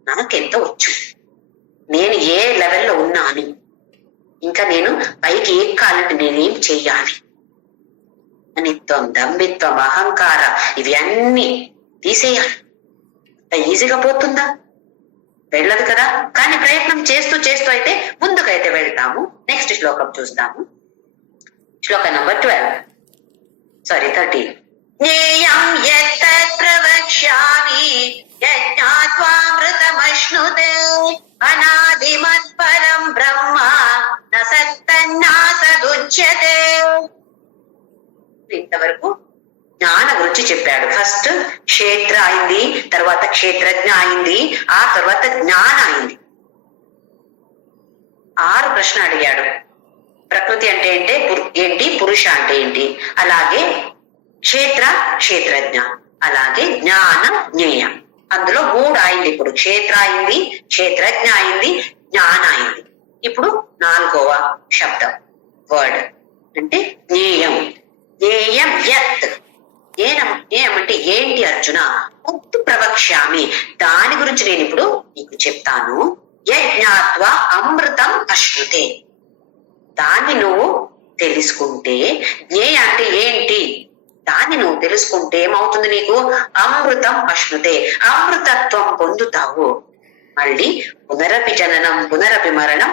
నాకెంత వచ్చు, నేను ఏ లెవెల్లో ఉన్నాను, ఇంకా నేను పైకి ఎక్కాలని నేనేం చెయ్యాలి, అనిత్వం, దంభిత్వం, అహంకార ఇవన్నీ తీసేయాలి. ఈజీగా పోతుందా? వెళ్ళదు కదా. కానీ ప్రయత్నం చేస్తూ చేస్తూ అయితే ముందుకైతే వెళ్తాము. నెక్స్ట్ శ్లోకం చూస్తాము. శ్లోక నంబర్ 13. జ్ఞేయం యత్తత్ ప్రవక్ష్యామి యజ్ఞాత్వామృతమశ్నుతే అనాదిమత్పరం బ్రహ్మ న సత్తన్నాసదుచ్యతే. ఇంతవరకు జ్ఞాన గురించి చెప్పాడు. ఫస్ట్ క్షేత్ర అయింది, తర్వాత క్షేత్రజ్ఞ అయింది, ఆ తర్వాత జ్ఞాన అయింది. 6 ప్రశ్న అడిగాడు. ప్రకృతి అంటే ఏంటి, పురుష అంటే ఏంటి, అలాగే క్షేత్ర క్షేత్రజ్ఞ, అలాగే జ్ఞాన జ్ఞేయ. అందులో 3 అయింది. ఇప్పుడు క్షేత్ర అయింది, క్షేత్రజ్ఞ అయింది, జ్ఞాన అయింది. ఇప్పుడు 4వ శబ్దం వర్డ్ అంటే జ్ఞేయం. జ్ఞేయం యత్. జ్ఞేయం అంటే ఏంటి అర్జున? తత్ ప్రవక్ష్యామి, దాని గురించి నేను ఇప్పుడు నీకు చెప్తాను. యజ్ఞాత్వా అమృతం అశ్నుతే, దాన్ని నువ్వు తెలుసుకుంటే. జ్ఞేయ అంటే ఏంటి, దాన్ని నువ్వు తెలుసుకుంటే ఏమవుతుంది నీకు? అమృతం అశ్నుతే, అమృతత్వం పొందుతావు. మళ్ళీ పునరపి జననం పునరపి మరణం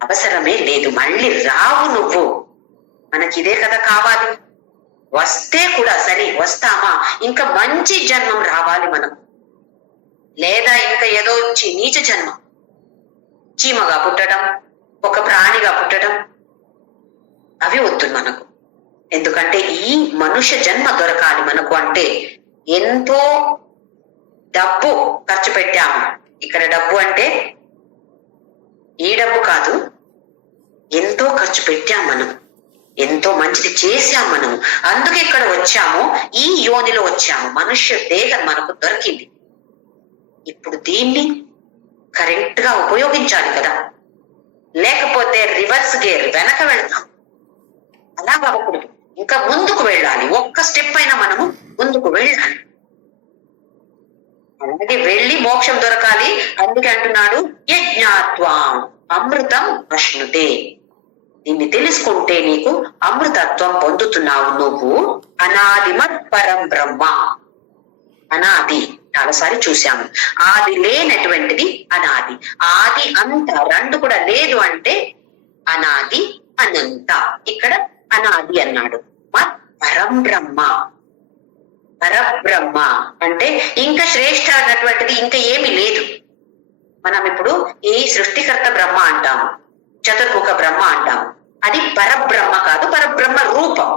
అవసరమే లేదు, మళ్ళీ రావు నువ్వు. మనకిదే కదా కావాలి. వస్తే కూడా సరే, వస్తామా, ఇంకా మంచి జన్మం రావాలి మనం, లేదా ఇంకా ఏదో నీచ జన్మం, చీమగా పుట్టడం, ఒక ప్రాణిగా పుట్టడం, అవి వద్దు మనకు. ఎందుకంటే ఈ మనుష్య జన్మ దొరకాలి మనకు అంటే ఎంతో డబ్బు ఖర్చు పెట్టాము. ఇక్కడ డబ్బు అంటే ఈ డబ్బు కాదు, ఎంతో ఖర్చు పెట్టాం మనం, ఎంతో మంచిది చేశాం మనం, అందుకే ఇక్కడ వచ్చాము, ఈ యోనిలో వచ్చాము, మనుష్య దేహం మనకు దొరికింది. ఇప్పుడు దీన్ని కరెక్ట్ గా ఉపయోగించాలి కదా, లేకపోతే రివర్స్ గేర్ వెనక వెళ్తాం. అలా అవ్వకూడదు, ఇంకా ముందుకు వెళ్ళాలి. ఒక్క స్టెప్ అయినా మనము ముందుకు వెళ్ళాలి. అలాగే వెళ్ళి మోక్షం దొరకాలి. అందుకే అంటున్నాడు యజ్ఞాత్వం అమృతం అశ్నుతే, దీన్ని తెలుసుకుంటే నీకు అమృతత్వం పొందుతున్నావు నువ్వు. అనాదిమత్ పరం బ్రహ్మ, అనాది చాలాసారి చూశాము. ఆది లేనటువంటిది అనాది, ఆది అంత 2 కూడా లేదు అంటే అనాది అనంత. ఇక్కడ అనాది అన్నాడు. మత్ పరం బ్రహ్మ, పరబ్రహ్మ అంటే ఇంకా శ్రేష్ఠ అన్నటువంటిది ఇంకా ఏమి లేదు. మనం ఇప్పుడు ఈ సృష్టికర్త బ్రహ్మ అంటాము, చతుర్ముఖ బ్రహ్మ అంటాము. అది పరబ్రహ్మ కాదు, పరబ్రహ్మ రూపం.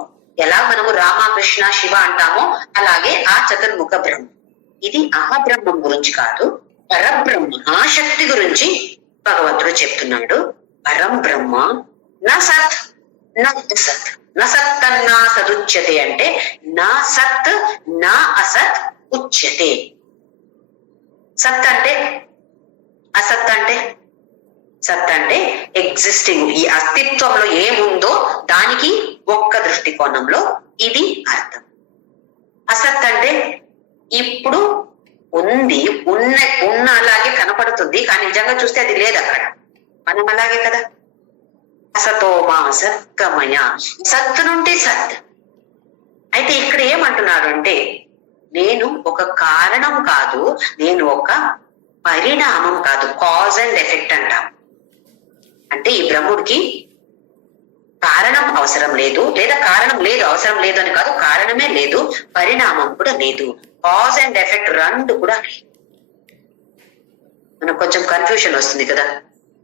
ఎలా మనము రామకృష్ణ శివ అంటామో అలాగే ఆ చతుర్ముఖ బ్రహ్మ. ఇది ఆ బ్రహ్మం గురించి కాదు, పరబ్రహ్మ ఆ శక్తి గురించి భగవంతుడు చెప్తున్నాడు. పరం బ్రహ్మ నా సత్ నా అసత్, నా సత్ అన్నా సదుచ్యతే అంటే నా సత్ నా అసత్ ఉచ్యతే. సత్ అంటే అసత్ అంటే, సత్ అంటే ఎగ్జిస్టింగ్, ఈ అస్తిత్వంలో ఏముందో దానికి ఒక్క దృష్టికోణంలో ఇది అర్థం. అసత్ అంటే ఇప్పుడు ఉంది, ఉన్న అలాగే కనపడుతుంది, కానీ నిజంగా చూస్తే అది లేదు అక్కడ. మనం అలాగే కదా, అసతో మా సత్కమయ, సత్తు నుండి సత్. అయితే ఇక్కడ ఏమంటున్నాడు అంటే నేను ఒక కారణం కాదు, నేను ఒక పరిణామం కాదు, కాజ్ అండ్ ఎఫెక్ట్ అంటాం. అంటే ఈ బ్రహ్ముడికి కారణం అవసరం లేదు, లేదా కారణం లేదు అవసరం లేదు అని కాదు, కారణమే లేదు, పరిణామం కూడా లేదు, కాజ్ అండ్ ఎఫెక్ట్ 2 కూడా లేదు. మనకు కొంచెం కన్ఫ్యూషన్ వస్తుంది కదా,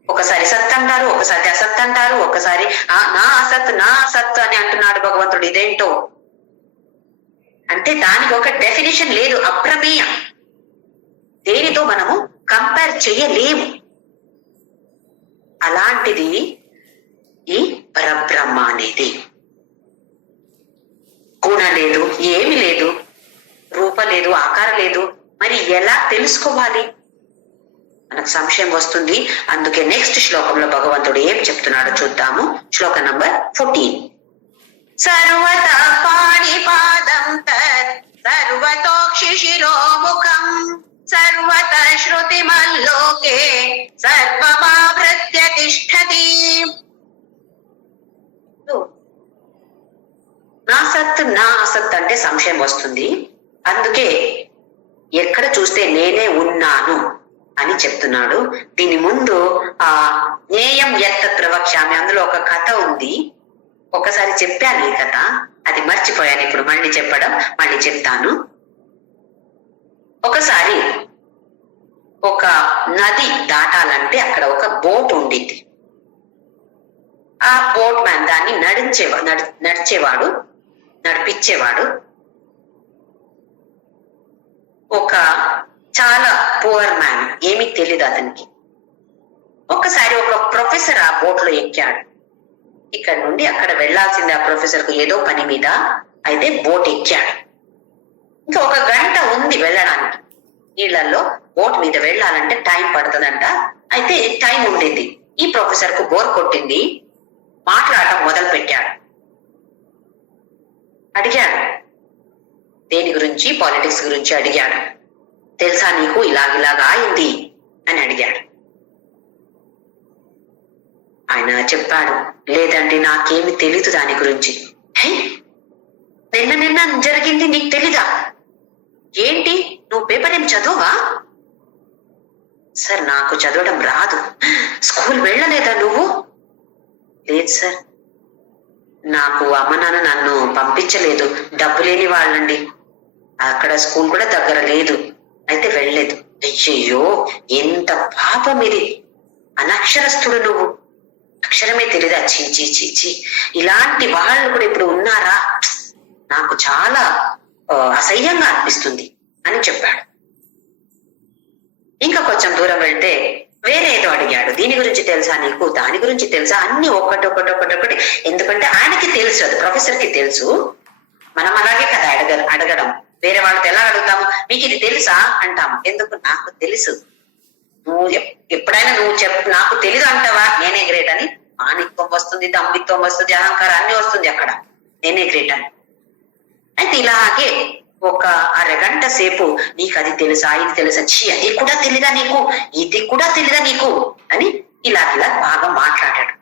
ఒకసారి సత్ అంటారు, ఒకసారి అసత్ అంటారు, ఒకసారి నా అసత్ అని అంటున్నాడు భగవంతుడు. ఇదేంటో అంటే దానికి ఒక డెఫినేషన్ లేదు, అప్రమేయం, దేనితో మనము కంపేర్ చేయలేము. అలాంటిది ఈ పరబ్రహ్మ అనేది. గుణ లేదు, ఏమి లేదు, రూప లేదు, ఆకారం లేదు, మరి ఎలా తెలుసుకోవాలి? మనకు సంశయం వస్తుంది. అందుకే నెక్స్ట్ శ్లోకంలో భగవంతుడు ఏం చెప్తున్నాడో చూద్దాము. శ్లోకం నంబర్ 14. సర్వత పాణిపాదం తత్ సర్వతోక్షిశిరోముఖం సర్వత శృతిమల్లోకే సర్వమావృత్య తిష్ఠతి. నా సత్ నా అసత్ అంటే సంశయం వస్తుంది. అందుకే ఎక్కడ చూస్తే నేనే ఉన్నాను అని చెప్తున్నాడు. దీని ముందు ఆ జ్ఞేయం యత్ ప్రవక్ష్యామి అందులో ఒక కథ ఉంది. ఒకసారి చెప్పాను ఈ కథ, అది మర్చిపోయాను. ఇప్పుడు మళ్ళీ చెప్తాను. ఒకసారి ఒక నది దాటాలంటే అక్కడ ఒక బోట్ ఉండింది. ఆ బోట్ మ్యాన్ దాన్ని నడిపించేవాడు ఒక చాలా పువర్ మ్యాన్, ఏమీ తెలియదు అతనికి. ఒక్కసారి ఒక ప్రొఫెసర్ ఆ బోట్ లో ఎక్కాడు. ఇక్కడ నుండి అక్కడ వెళ్లాల్సింది ఆ ప్రొఫెసర్ కు ఏదో పని మీద. అయితే బోట్ ఎక్కాడు. ఇంకా 1 గంట ఉంది వెళ్ళడానికి. నీళ్లలో బోట్ మీద వెళ్ళాలంటే టైం పడుతుందంట. అయితే టైం ఉండింది. ఈ ప్రొఫెసర్ కు బోర్ కొట్టింది. మాట్లాడటం మొదలు పెట్టాడు. అడిగాడు, దేని గురించి? పాలిటిక్స్ గురించి అడిగాడు. తెలుసా నీకు ఇలాగా అయింది అని అడిగాడు. ఆయన చెప్పాడు, లేదండి నాకేమి తెలీదు దాని గురించి. నిన్న జరిగింది నీకు తెలీదా? ఏంటి నువ్వు పేపర్ ఏం చదవవా? సార్ నాకు చదవడం రాదు. స్కూల్ వెళ్ళలేదా నువ్వు? లేదు సార్, నాకు అమ్మ నాన్న నన్ను పంపించలేదు, డబ్బు లేని వాళ్ళండి, అక్కడ స్కూల్ కూడా దగ్గర లేదు, అయితే వెళ్ళలేదు. అయ్యయ్యో ఎంత పాపం ఇది, అనక్షరస్తుడు నువ్వు, అక్షరమే తెలీదా? చీ ఇలాంటి వాళ్ళు కూడా ఇప్పుడు ఉన్నారా? నాకు చాలా అసహ్యంగా అనిపిస్తుంది అని చెప్పాడు. ఇంకా కొంచెం దూరం వెళ్తే వేరే ఏదో అడిగాడు. దీని గురించి తెలుసా నీకు, దాని గురించి తెలుసా, అన్ని ఒకటి. ఎందుకంటే ఆయనకి తెలుసు, అది ప్రొఫెసర్ కి తెలుసు. మనం అలాగే కదా అడగడం. వేరే వాళ్ళతో ఎలా అడుగుతాము? మీకు ఇది తెలుసా అంటాము. ఎందుకు? నాకు తెలుసు. నువ్వు ఎప్పుడైనా నాకు తెలీదు అంటావా? నేనే గ్రేట్ అని మానిత్వం వస్తుంది, దంభిత్వం వస్తుంది, అహంకారం అన్ని వస్తుంది అక్కడ. నేనే గ్రేట్ అని. అయితే ఇలాగే 1 అరగంట సేపు నీకు అది తెలుసా, ఇది తెలుసా, అది కూడా తెలీదా నీకు, ఇది కూడా తెలీదా నీకు అని ఇలా బాగా మాట్లాడాడు.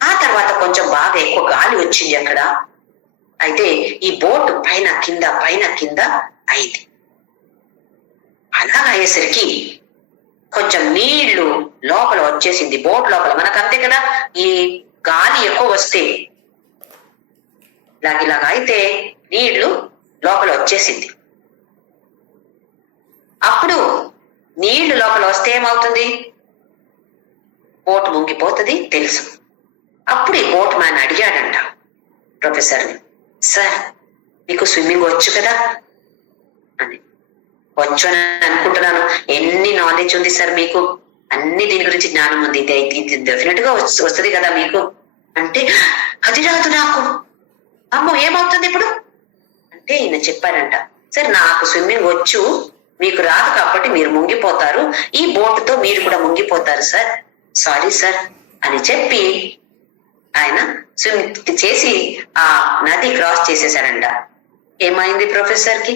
ఆ తర్వాత కొంచెం బాగా ఎక్కువ గాలి వచ్చింది అక్కడ. అయితే ఈ బోట్ పైన కింద అయింది. అలా అయ్యేసరికి కొంచెం నీళ్లు లోపల వచ్చేసింది బోట్ లోపల. మనకు అంతే కదా, ఈ గాలి ఎక్కువ వస్తే ఇలాగ అయితే నీళ్లు లోపల వచ్చేసింది. అప్పుడు నీళ్లు లోపల వస్తే ఏమవుతుంది? బోట్ మునిగిపోతుంది తెలుసు. అప్పుడు ఈ బోట్ మ్యాన్ అడిగాడంట ప్రొఫెసర్ని, సార్ మీకు స్విమ్మింగ్ వచ్చు కదా అని. వచ్చు అని అనుకుంటున్నాను. ఎన్ని నాలెడ్జ్ ఉంది సార్ మీకు, అన్ని దీని గురించి జ్ఞానం ఉంది, ఇది డెఫినెట్ గా వస్తుంది కదా మీకు అంటే. అది రాదు నాకు. అమ్మో ఏమవుతుంది ఇప్పుడు అంటే ఈయన చెప్పారంట, సార్ నాకు స్విమ్మింగ్ వచ్చు, మీకు రాదు కాబట్టి మీరు మునిగిపోతారు, ఈ బోటుతో మీరు కూడా మునిగిపోతారు సార్, సారీ సార్ అని చెప్పి ఆయన స్విమ్ చేసి ఆ నది క్రాస్ చేసేసాడంట. ఏమైంది ప్రొఫెసర్ కి?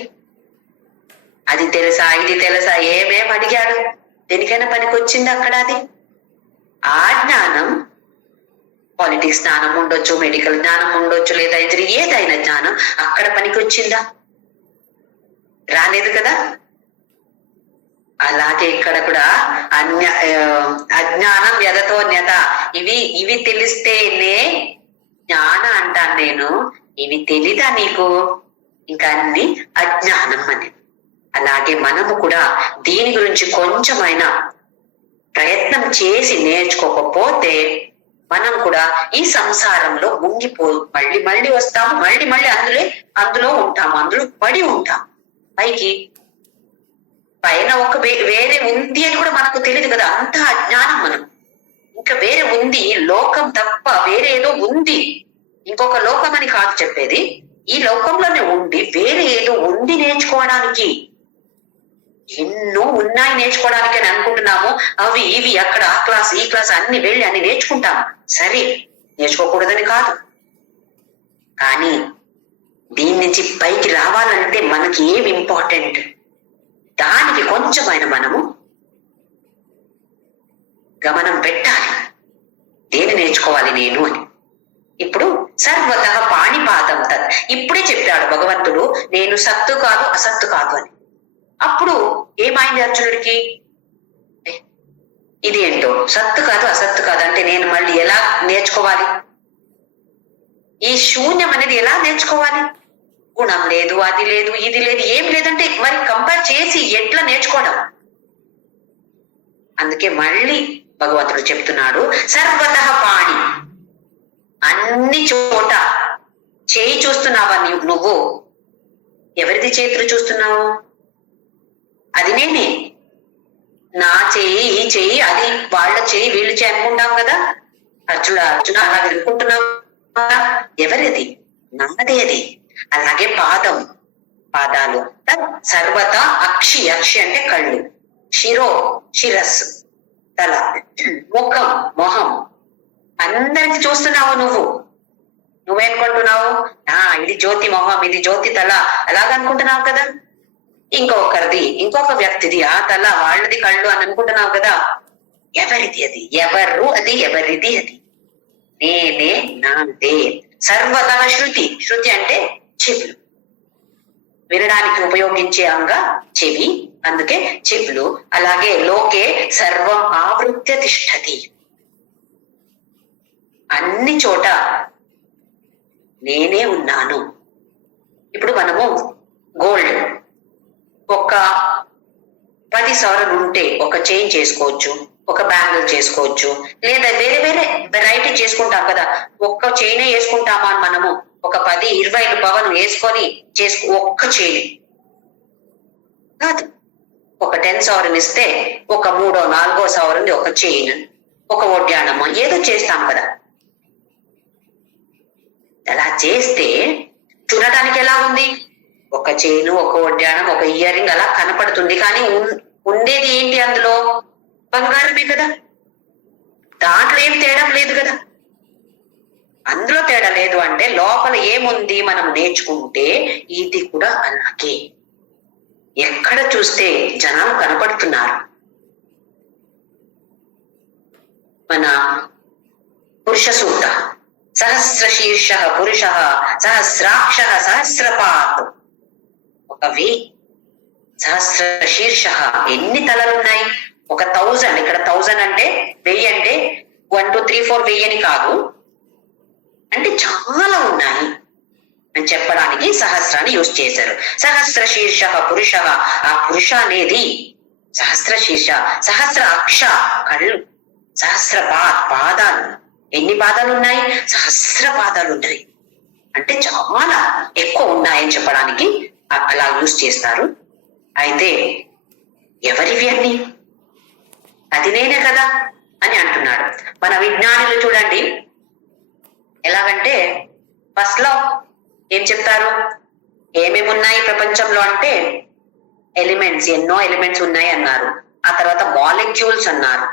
అది తెలుసా, ఇది తెలుసా, ఏమేం అడిగాడు? దేనికైనా పనికి వచ్చింది అక్కడ? అది ఆ జ్ఞానం, పాలిటిక్స్ జ్ఞానం ఉండొచ్చు, మెడికల్ జ్ఞానం ఉండొచ్చు, లేదా ఏదైనా జ్ఞానం అక్కడ పనికి వచ్చిందా? రాలేదు కదా. అలాగే ఇక్కడ కూడా అజ్ఞానం యథతోన్యత, ఇవి తెలిస్తేనే జ్ఞాన అంటాను నేను. ఇవి తెలీదా నీకు? ఇంకా అన్ని అజ్ఞానం అని. అలాగే మనము కూడా దీని గురించి కొంచెమైనా ప్రయత్నం చేసి నేర్చుకోకపోతే మనం కూడా ఈ సంసారంలో మళ్ళీ వస్తాము, మళ్ళీ అందులో ఉంటాము, అందులో పడి ఉంటాం. పైన ఒక వేరే ఉంది అని కూడా మనకు తెలియదు కదా, అంత అజ్ఞానం మనం. ఇంకా వేరే ఉంది, లోకం తప్ప వేరే ఏదో ఉంది, ఇంకొక లోకం అని కాదు చెప్పేది, ఈ లోకంలోనే ఉండి వేరే ఏదో ఉంది నేర్చుకోవడానికి. ఎన్నో ఉన్నాయి నేర్చుకోవడానికి అని అనుకుంటున్నాము. అవి ఇవి అక్కడ ఆ క్లాస్ ఈ క్లాస్ అన్ని వెళ్ళి అన్ని నేర్చుకుంటాం. సరే, నేర్చుకోకూడదని కాదు. కానీ దీని నుంచి పైకి రావాలంటే మనకి ఏమి ఇంపార్టెంట్, దానికి కొంచెమైన మనము గమనం పెట్టాలి. దేని నేర్చుకోవాలి నేను అని. ఇప్పుడు సర్వత పాణిపాదం తత్, ఇప్పుడే చెప్పాడు భగవంతుడు నేను సత్తు కాదు అసత్తు కాదు అని. అప్పుడు ఏమైంది అర్జునుడికి? ఇదేంటో సత్తు కాదు అసత్తు కాదు అంటే నేను మళ్ళీ ఎలా నేర్చుకోవాలి? ఈ శూన్యం అనేది ఎలా నేర్చుకోవాలి? గుణం లేదు, అది లేదు, ఇది లేదు, ఏం లేదంటే మరి కంపేర్ చేసి ఎట్లా నేర్చుకోవడం? అందుకే మళ్ళీ భగవంతుడు చెప్తున్నాడు సర్వత పాణి, అన్ని చోట చేయి చూస్తున్నావా నువ్వు? ఎవరిది చేతులు చూస్తున్నావు? అది నేనే. నా చెయ్యి ఈ చెయ్యి అది వాళ్ళ చెయ్యి వీళ్ళు చేయి అనుకుంటాం కదా. అర్జున అలా అనుకుంటున్నావు. ఎవరిది? నాదే అది. అలాగే పాదాలు సర్వత అక్షి, అక్షి అంటే కళ్ళు, శిరస్సు, తల, మొహం అందరికి చూస్తున్నావు నువ్వు. నువ్వేనుకుంటున్నావు? ఇది జ్యోతి మొహం, ఇది జ్యోతి తల, అలాగనుకుంటున్నావు కదా. ఇంకొక వ్యక్తిది ఆ తల, వాళ్ళది కళ్ళు అని అనుకుంటున్నావు కదా. ఎవరిది అది? ఎవరు అది? ఎవరిది అది? నేనే, నాదే. సర్వదా శృతి అంటే చెవులు, వినడానికి ఉపయోగించే అంగ చెవి, అందుకే చెవులు. అలాగే లోకే సర్వం ఆవృత్య తిష్టతి, అన్ని చోట నేనే ఉన్నాను. ఇప్పుడు మనము గోల్డ్ ఒక 10 సవరలు ఉంటే ఒక చైన్ చేసుకోవచ్చు, ఒక బ్యాంగిల్ చేసుకోవచ్చు, లేదా వేరే వేరే వెరైటీ చేసుకుంటాం కదా. ఒక్క చైనే వేసుకుంటామా అని మనము ఒక 10-20 పవన్ వేసుకొని ఒక్క చైన్ కాదు. ఒక 10 సవరన్ ఇస్తే ఒక 3-4 సవరంది ఒక చైన్, ఒక ఒడ్యానము ఏదో చేస్తాం కదా. అలా చేస్తే చూడటానికి ఎలా ఉంది? ఒక చైను, ఒక ఒడ్యానం, ఒక ఇయర్ రింగ్ అలా కనపడుతుంది. కానీ ఉండేది ఏంటి? అందులో బంగారమే కదా. దాంట్లో ఏం తేడా లేదు కదా. అందులో తేడా లేదు అంటే లోపల ఏముంది మనం నేర్చుకుంటే ఇది కూడా అలాగే. ఎక్కడ చూస్తే జనాలు కనపడుతున్నారు. మన పురుష సూక్త సహస్ర శీర్ష పురుష సహస్రాక్ష సహస్రపాత్, ఒక 1000 సహస్ర శీర్ష, ఎన్ని తలలున్నాయి? ఒక 1000. ఇక్కడ 1000 అంటే 1000 అంటే 1 2 3 4 1000 అని కాదు, అంటే చాలా ఉన్నాయి అని చెప్పడానికి సహస్రాన్ని యూజ్ చేశారు. సహస్ర శీర్ష పురుష, ఆ పురుష అనేది సహస్ర శీర్ష, సహస్ర అక్ష కళ్ళు, సహస్ర పాదాలు, ఎన్ని పాదాలు ఉన్నాయి? సహస్ర పాదాలు ఉన్నాయి. అంటే చాలా ఎక్కువ ఉన్నాయని చెప్పడానికి అలా యూజ్ చేస్తారు. అయితే ఎవరివి అన్ని? అది నేనే కదా అని అంటున్నాడు. మన విజ్ఞానులు చూడండి ఎలాగంటే ఫస్ట్ లో ఏం చెప్తారు? ఏమేమి ఉన్నాయి ప్రపంచంలో అంటే ఎలిమెంట్స్, ఎన్నో ఎలిమెంట్స్ ఉన్నాయి అన్నారు. ఆ తర్వాత మాలిక్యూల్స్ అన్నారు,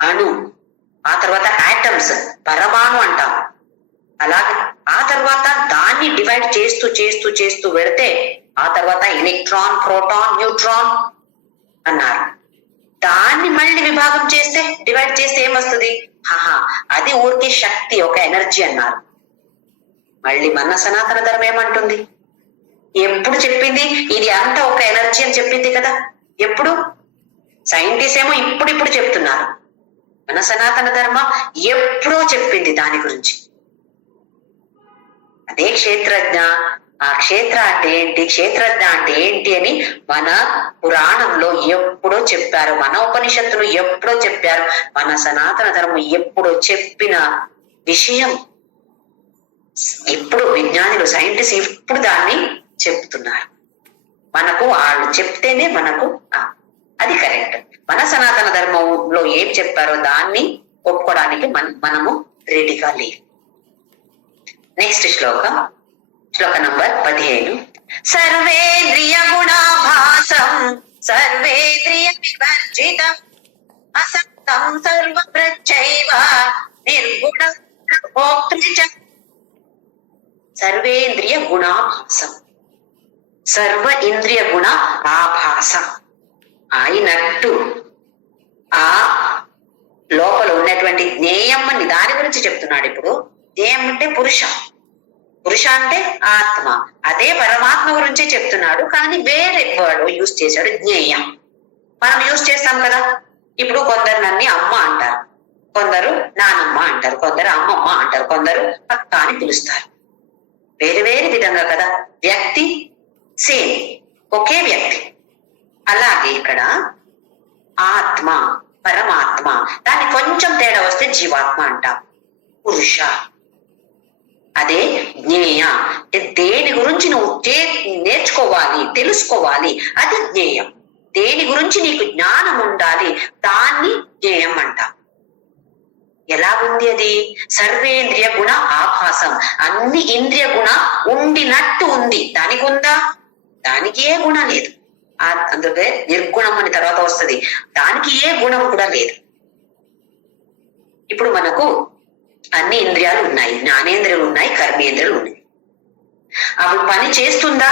అణు. ఆ తర్వాత ఆటమ్స్, పరమాణు అంటాం. అలాగే ఆ తర్వాత దాన్ని డివైడ్ చేస్తూ చేస్తూ చేస్తూ వెళితే ఆ తర్వాత ఎలక్ట్రాన్, ప్రోటాన్, న్యూట్రాన్ అన్నారు. దాన్ని మళ్ళీ విభాగం చేస్తే, డివైడ్ చేస్తే ఏమొస్తుంది? అది ఊరికే శక్తి, ఒక ఎనర్జీ అన్నారు. మళ్ళీ మన సనాతన ధర్మం ఏమంటుంది? ఎప్పుడు చెప్పింది ఇది అంతా ఒక ఎనర్జీ అని చెప్పింది కదా. ఎప్పుడు? సైంటిస్ట్ ఏమో ఇప్పుడు చెప్తున్నారు. మన సనాతన ధర్మం ఎప్పుడో చెప్పింది దాని గురించి. అదే క్షేత్రజ్ఞ. ఆ క్షేత్ర అంటే ఏంటి, క్షేత్రజ్ఞ అంటే ఏంటి అని మన పురాణంలో ఎప్పుడో చెప్పారు, మన ఉపనిషత్తులు ఎప్పుడో చెప్పారు, మన సనాతన ధర్మం ఎప్పుడో చెప్పిన విషయం. ఇప్పుడు విజ్ఞానులు, సైంటిస్ట్ ఇప్పుడు దాన్ని చెప్తున్నారు. మనకు వాళ్ళు చెప్తేనే మనకు అది కరెక్ట్. మన సనాతన ధర్మంలో ఏం చెప్పారో దాన్ని ఒప్పుకోవడానికి మనము రెడీగా లేవు. నెక్స్ట్ శ్లోకం శ్లోక నంబర్ 15. సర్వేంద్రియ గుణాభాసం సర్వేంద్రియ వివర్జితం అసక్తం సర్వప్రచైవ నిర్గుణం భోక్తృ చ. సర్వేంద్రియ గుణాభాసం, సర్వ ఇంద్రియ గుణ ఆభాసం అయినట్టు ఆ లోపల ఉన్నటువంటి జ్ఞేయం అని దాని గురించి చెప్తున్నాడు. ఇప్పుడు జ్ఞేయం అంటే పురుష, పురుష అంటే ఆత్మ, అదే పరమాత్మ గురించే చెప్తున్నాడు. కానీ వేరే వర్డ్ యూజ్ చేశాడు, జ్ఞేయం. మనం యూజ్ చేస్తాం కదా. ఇప్పుడు కొందరు నన్ను అమ్మ అంటారు, కొందరు నానమ్మ అంటారు, కొందరు అమ్మమ్మ అంటారు, కొందరు అక్క అని పిలుస్తారు. వేరు వేరు విధంగా కదా. వ్యక్తి సేమ్, ఒకే వ్యక్తి. అలాగే ఇక్కడ ఆత్మ, పరమాత్మ, దాన్ని కొంచెం తేడా వస్తే జీవాత్మ అంటాం. పురుష అదే జ్ఞేయ. దేని గురించి నువ్వు నేర్చుకోవాలి, తెలుసుకోవాలి, అది జ్ఞేయం. దేని గురించి నీకు జ్ఞానం ఉండాలి, దాన్ని జ్ఞేయం అంటాం. ఎలా ఉంది అది? సర్వేంద్రియ గుణ ఆభాసం, అన్ని ఇంద్రియ గుణ ఉండినట్టు ఉంది. దానికి ఉందా? దానికి ఏ గుణ లేదు. అందుకే నిర్గుణం అని తర్వాత వస్తుంది. దానికి ఏ గుణం కూడా లేదు. ఇప్పుడు మనకు అన్ని ఇంద్రియాలు ఉన్నాయి, జ్ఞానేంద్రియాలు ఉన్నాయి, కర్మేంద్రియాలు ఉన్నాయి. అవి పని చేస్తుందా?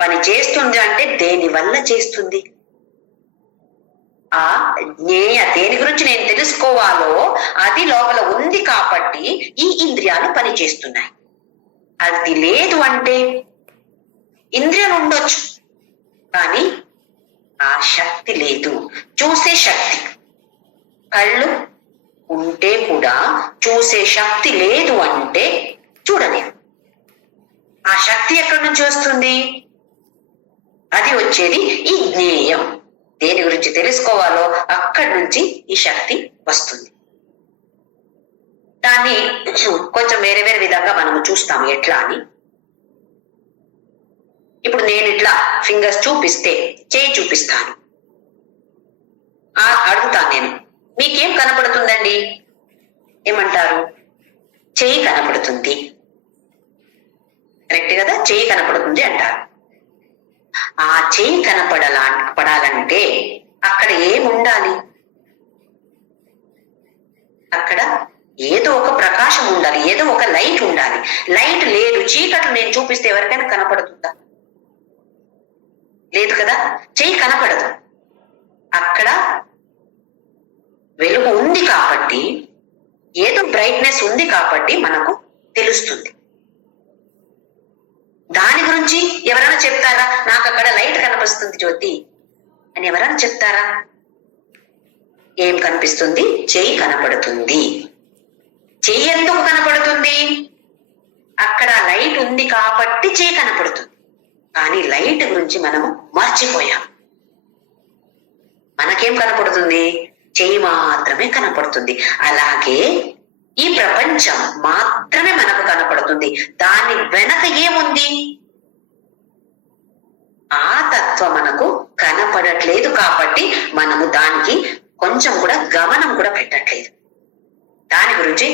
పని చేస్తుంది అంటే దేని వల్ల చేస్తుంది? ఆ జ్ఞేయ, దేని గురించి నేను తెలుసుకోవాలో అది లోపల ఉంది కాబట్టి ఈ ఇంద్రియాలు పని చేస్తున్నాయి. అది లేదు అంటే ఇంద్రియాలు ఉండొచ్చు కానీ ఆ శక్తి లేదు, చూసే శక్తి. కళ్ళు ఉంటే కూడా చూసే శక్తి లేదు అంటే చూడలేము. ఆ శక్తి ఎక్కడి నుంచి వస్తుంది? అది వచ్చేది ఈ జ్ఞేయం. దేని గురించి తెలుసుకోవాలో అక్కడి నుంచి ఈ శక్తి వస్తుంది. దాన్ని కొంచెం వేరే వేరే విధంగా మనము చూస్తాము ఎట్లా అని. ఇప్పుడు నేను ఇట్లా ఫింగర్స్ చూపిస్తే, చేయి చూపిస్తాను, అడుగుతాను నేను, మీకేం కనపడుతుందండి? ఏమంటారు? చేయి కనపడుతుంది. కరెక్ట్ కదా, చేయి కనపడుతుంది అంటారు. ఆ చేయి పడాలంటే అక్కడ ఏముండాలి? అక్కడ ఏదో ఒక ప్రకాశం ఉండాలి, ఏదో ఒక లైట్ ఉండాలి. లైట్ లేదు, చీకట్లు నేను చూపిస్తే ఎవరికైనా కనపడుతుందా? లేదు కదా, చెయ్యి కనపడదు. అక్కడ వెలుగు ఉంది కాబట్టి, ఏదో బ్రైట్నెస్ ఉంది కాబట్టి మనకు తెలుస్తుంది. దాని గురించి ఎవరైనా చెప్తారా? నాకు అక్కడ లైట్ కనిపిస్తుంది జ్యోతి అని ఎవరైనా చెప్తారా? ఏం కనిపిస్తుంది? చెయ్యి కనపడుతుంది. చెయ్యి ఎందుకు కనపడుతుంది? అక్కడ లైట్ ఉంది కాబట్టి చెయ్యి కనపడుతుంది. కానీ లైట్ గురించి మనము మర్చిపోయాం. మనకేం కనపడుతుంది? చెయ్యి మాత్రమే కనపడుతుంది. అలాగే ఈ ప్రపంచం మాత్రమే మనకు కనపడుతుంది. దాని వెనక ఏముంది? ఆ తత్వం మనకు కనపడట్లేదు కాబట్టి మనము దానికి కొంచెం కూడా గమనం కూడా పెట్టట్లేదు. దాని గురించి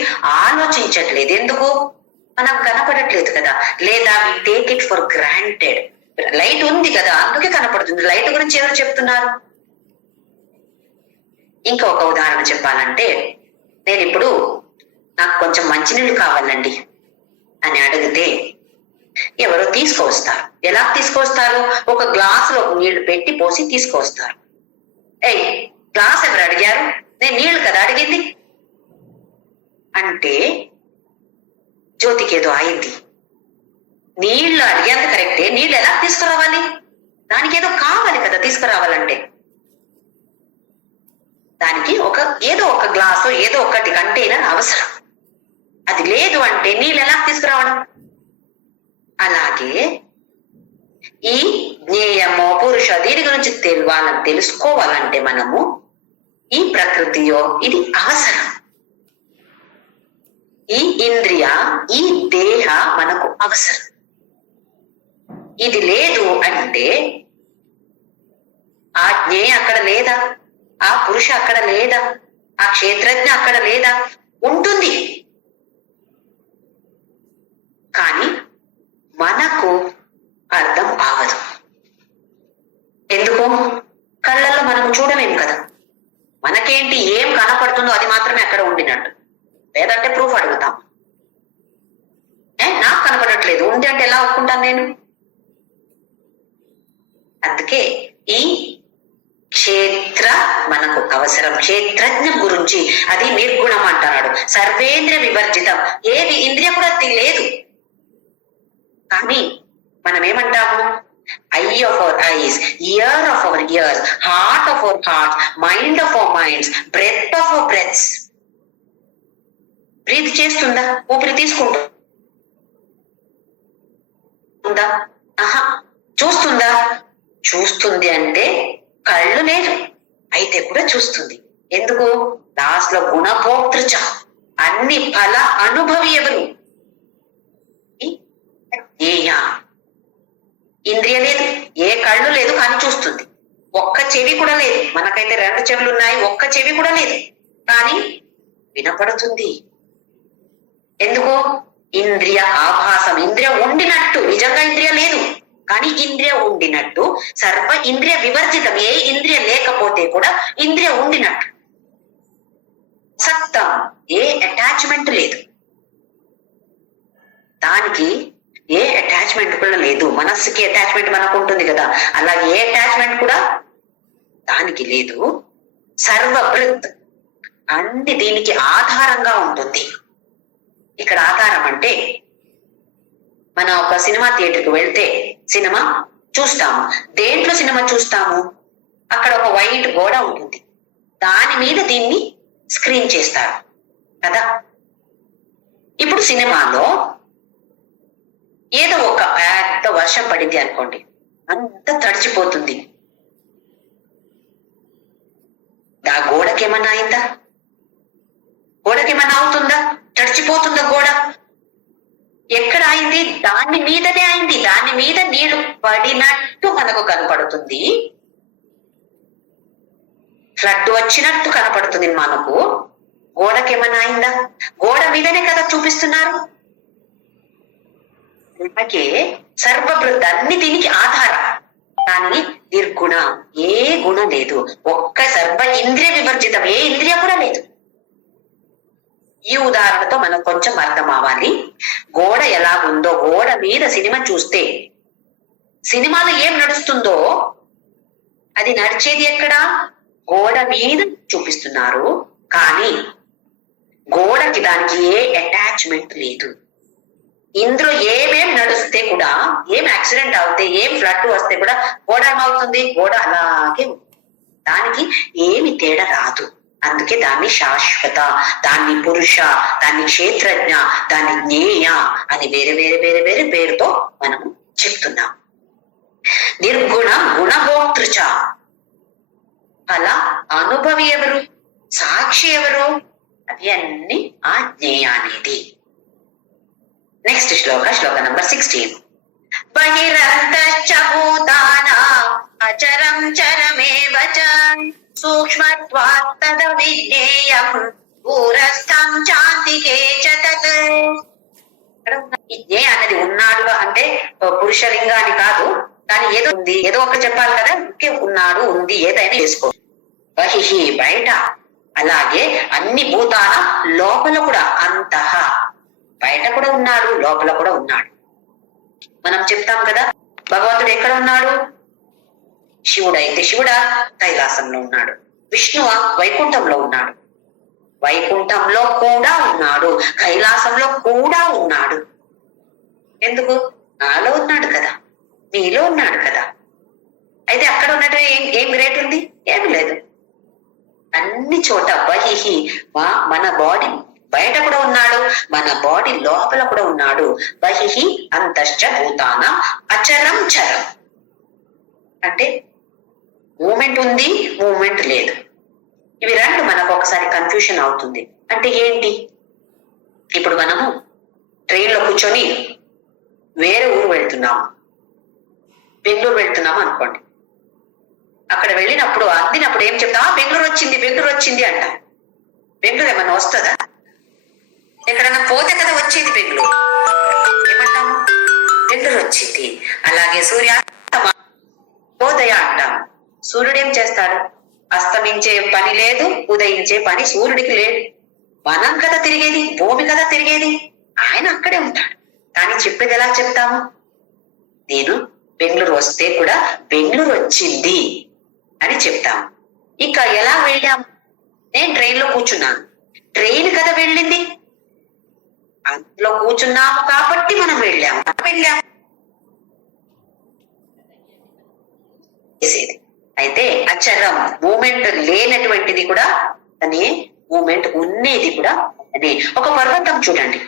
ఆలోచించట్లేదు. ఎందుకు? మనకు కనపడట్లేదు కదా. లేదా we take it for granted. Light ఉంది కదా అందుకే కనపడుతుంది. లైట్ గురించి ఎవరు చెప్తున్నారు? ఇంకొక ఉదాహరణ చెప్పాలంటే, నేను ఇప్పుడు నాకు కొంచెం మంచినీళ్ళు కావాలండి అని అడిగితే ఎవరో తీసుకొస్తారు. ఎలా తీసుకొస్తారు? ఒక గ్లాసులో నీళ్లు పెట్టి పోసి తీసుకొస్తారు. గ్లాస్ ఎవరు అడిగారు? నేను నీళ్లు కదా అడిగింది అంటే జ్యోతికి ఏదో అయింది. నీళ్లు అడిగేంత కరెక్టే, నీళ్ళు ఎలా తీసుకురావాలి? దానికి ఏదో కావాలి కదా తీసుకురావాలంటే. దానికి ఏదో ఒక గ్లాసు, ఏదో ఒకటి కంటైనర్ అవసరం. అది లేదు అంటే నీళ్ళు ఎలా తీసుకురావడం? అలాగే ఈ జ్ఞేయమో పురుష దీని గురించి తెలుసుకోవాలంటే మనము ఈ ప్రకృతియో ఇది అవసరం. ఈ ఇంద్రియ, ఈ దేహ మనకు అవసరం. ఇది లేదు అంటే ఆ జ్ఞేయ అక్కడ లేదా? ఆ పురుష అక్కడ లేదా? ఆ క్షేత్రజ్ఞ అక్కడ లేదా? ఉంటుంది. కానీ మనకు అర్థం ఆగదు. ఎందుకు? కళ్ళల్లో మనం చూడలేం కదా. మనకేంటి ఏం కనపడుతుందో అది మాత్రమే అక్కడ ఉండినట్టు. లేదంటే ప్రూఫ్ అడుగుతాం. నాకు కనపడట్లేదు, ఉంది అంటే ఎలా ఒప్పుకుంటాను నేను? అందుకే ఈ క్షేత్ర మనకు అవసరం. క్షేత్రజ్ఞం గురించి అది నిర్గుణం అంటున్నాడు. సర్వేంద్రియ వివర్జితం, ఏది ఇంద్రియ కూడా లేదు. కానీ మనం ఏమంటాము? Eye of our eyes, ear of our ears, heart of our hearts, mind of our minds, breath of our breaths. Breathe చేస్తుందా? ఊపిరి తీసుకుంటుందా? ఆహా. చూస్తుందా? చూస్తుంది. అంటే కళ్ళు లేదు, అయితే కూడా చూస్తుంది. ఎందుకు? లాస్ట్ లో గుణభోక్తృచ, అన్ని ఫల అనుభవి ఎవరు? ఇంద్రియ లేదు, ఏ కళ్ళు లేదు, కానీ చూస్తుంది. ఒక్క చెవి కూడా లేదు. మనకైతే 2 చెవులు ఉన్నాయి, ఒక్క చెవి కూడా లేదు, కానీ వినపడుతుంది. ఎందుకు? ఇంద్రియ ఆభాసం. ఇంద్రియ ఉండినట్టు, నిజంగా ఇంద్రియ లేదు కానీ ఇంద్రియ ఉండినట్టు. సర్వ ఇంద్రియ వివర్జితం, ఏ ఇంద్రియ లేకపోతే కూడా ఇంద్రియ ఉండినట్టు. సత్తం, ఏ అటాచ్మెంట్ లేదు, దానికి ఏ అటాచ్మెంట్ కూడా లేదు. మనస్సుకి అటాచ్మెంట్ మనకు ఉంటుంది కదా, అలాగే ఏ అటాచ్మెంట్ కూడా దానికి లేదు. సర్వభృత్, అన్ని దీనికి ఆధారంగా ఉంటుంది. ఇక్కడ ఆధారం అంటే మనం ఒక సినిమా థియేటర్కి వెళ్తే సినిమా చూస్తాము. దేంట్లో సినిమా చూస్తాము? అక్కడ ఒక వైట్ గోడ ఉంటుంది, దాని మీద దీన్ని స్క్రీన్ చేస్తారు కదా. ఇప్పుడు సినిమాలో ఏదో ఒక పెద్ద వర్షం పడింది అనుకోండి, అంత తడిచిపోతుంది. ఆ గోడకేమన్నా అయిందా? గోడకేమన్నా అవుతుందా? తడిచిపోతుందా గోడ? ఎక్కడ అయింది? దాని మీదనే అయింది. దాని మీద నీళ్లు పడినట్టు మనకు కనపడుతుంది, ఫ్లడ్ వచ్చినట్టు కనపడుతుంది మనకు. గోడకేమన్నా అయిందా? గోడ మీదనే కదా చూపిస్తున్నారు. అలాగే సర్వభృత్, అన్ని దీనికి ఆధారం, కానీ నిర్గుణ, ఏ గుణం లేదు. ఒక్క సర్వ ఇంద్రియ వివర్జితం, ఏ ఇంద్రియ కూడా లేదు. ఈ ఉదాహరణతో మనకు కొంచెం అర్థం అవ్వాలి. గోడ ఎలా ఉందో, గోడ మీద సినిమా చూస్తే సినిమాలో ఏం నడుస్తుందో అది నడిచేది ఎక్కడ? గోడ మీద చూపిస్తున్నారు, కానీ గోడకి దానికి ఏ అటాచ్మెంట్ లేదు. ఇందులో ఏమేం నడుస్తే కూడా, ఏం యాక్సిడెంట్ అవుతే, ఏం ఫ్లడ్ వస్తే కూడా గోడ ఏమవుతుంది? గోడ అలాగే, దానికి ఏమి తేడా రాదు. అందుకే దాన్ని శాశ్వత, దాన్ని పురుష, దాన్ని క్షేత్రజ్ఞ, దాన్ని జ్ఞేయ అని వేరే వేరే వేరే వేరే పేరుతో మనం చెప్తున్నాం. నిర్గుణ గుణభోక్తృచ, అలా అనుభవి ఎవరు? సాక్షి ఎవరు? అది అన్ని ఆ జ్ఞేయానిది. నెక్స్ట్ శ్లోక, శ్లోక నంబర్ 16. బహిరంతశ్చ భూతానాం అచరం చరమేవ చ సూక్ష్మత్వాత్ తద విజ్ఞేయం దూరస్థం చాంతికే చ తత్. జ్ఞేయ అన్నది ఉన్నాడు అంటే పురుషలింగాన్ని కాదు, కానీ ఏదో ఉంది, ఏదో ఒకటి చెప్పాలి కదా. ఉన్నాడు, ఉంది, ఏదైనా చేసుకో. బహిహి, బయట, అలాగే అన్ని భూతాన లోపల కూడా, అంతః, బయట కూడా ఉన్నాడు, లోపల కూడా ఉన్నాడు. మనం చెప్తాం కదా, భగవంతుడు ఎక్కడ ఉన్నాడు? శివుడైతే శివుడా కైలాసంలో ఉన్నాడు, విష్ణువ వైకుంఠంలో ఉన్నాడు. వైకుంఠంలో కూడా ఉన్నాడు, కైలాసంలో కూడా ఉన్నాడు. ఎందుకు? నాలో ఉన్నాడు కదా, నీలో ఉన్నాడు కదా. అయితే అక్కడ ఉన్నట్టు ఏం గ్రేట్ ఉంది? ఏమి లేదు. అన్ని చోట బహిహి, మన బాడీ బయట కూడా ఉన్నాడు, మన బాడీ లోపల కూడా ఉన్నాడు. బహిహి అంతశ్చ భూతాన అచరం చరం, అంటే మూమెంట్ ఉంది, మూమెంట్ లేదు. ఇవి రెండు మనకు ఒకసారి కన్ఫ్యూషన్ అవుతుంది. అంటే ఏంటి? ఇప్పుడు మనము ట్రైన్లో కూర్చొని వేరే ఊరు వెళ్తున్నాము, బెంగళూరు వెళ్తున్నాము అనుకోండి. అక్కడ వెళ్ళినప్పుడు అందినప్పుడు ఏం చెప్తా? బెంగళూరు వచ్చింది, బెంగళూరు వచ్చింది అంట. బెంగళూరు ఏమన్నా వస్తుందా? ఎక్కడన్నా పోతే కదా వచ్చేది బెంగళూరు. ఏమంటాము? వెలుతురు వచ్చింది. అలాగే సూర్యోదయ అంటాం. సూర్యుడు ఏం చేస్తాడు? అస్తమించే పని లేదు, ఉదయించే పని సూర్యుడికి లేదు. మనం కదా తిరిగేది, భూమి కదా తిరిగేది, ఆయన అక్కడే ఉంటాడు. కానీ చెప్పేది ఎలా చెప్తాము? నేను బెంగళూరు వస్తే కూడా బెంగళూరు వచ్చింది అని చెప్తాము. ఇక ఎలా వెళ్ళాము? నేను ట్రైన్ లో కూర్చున్నాను, ట్రైన్ కదా వెళ్ళింది, అందులో కూర్చున్నాము కాబట్టి మనం వెళ్ళాము. అయితే అచరం మూమెంట్ లేనటువంటిది కూడా అనే మూమెంట్ ఉన్నది కూడా అదే. ఒక పర్వతం చూడండి,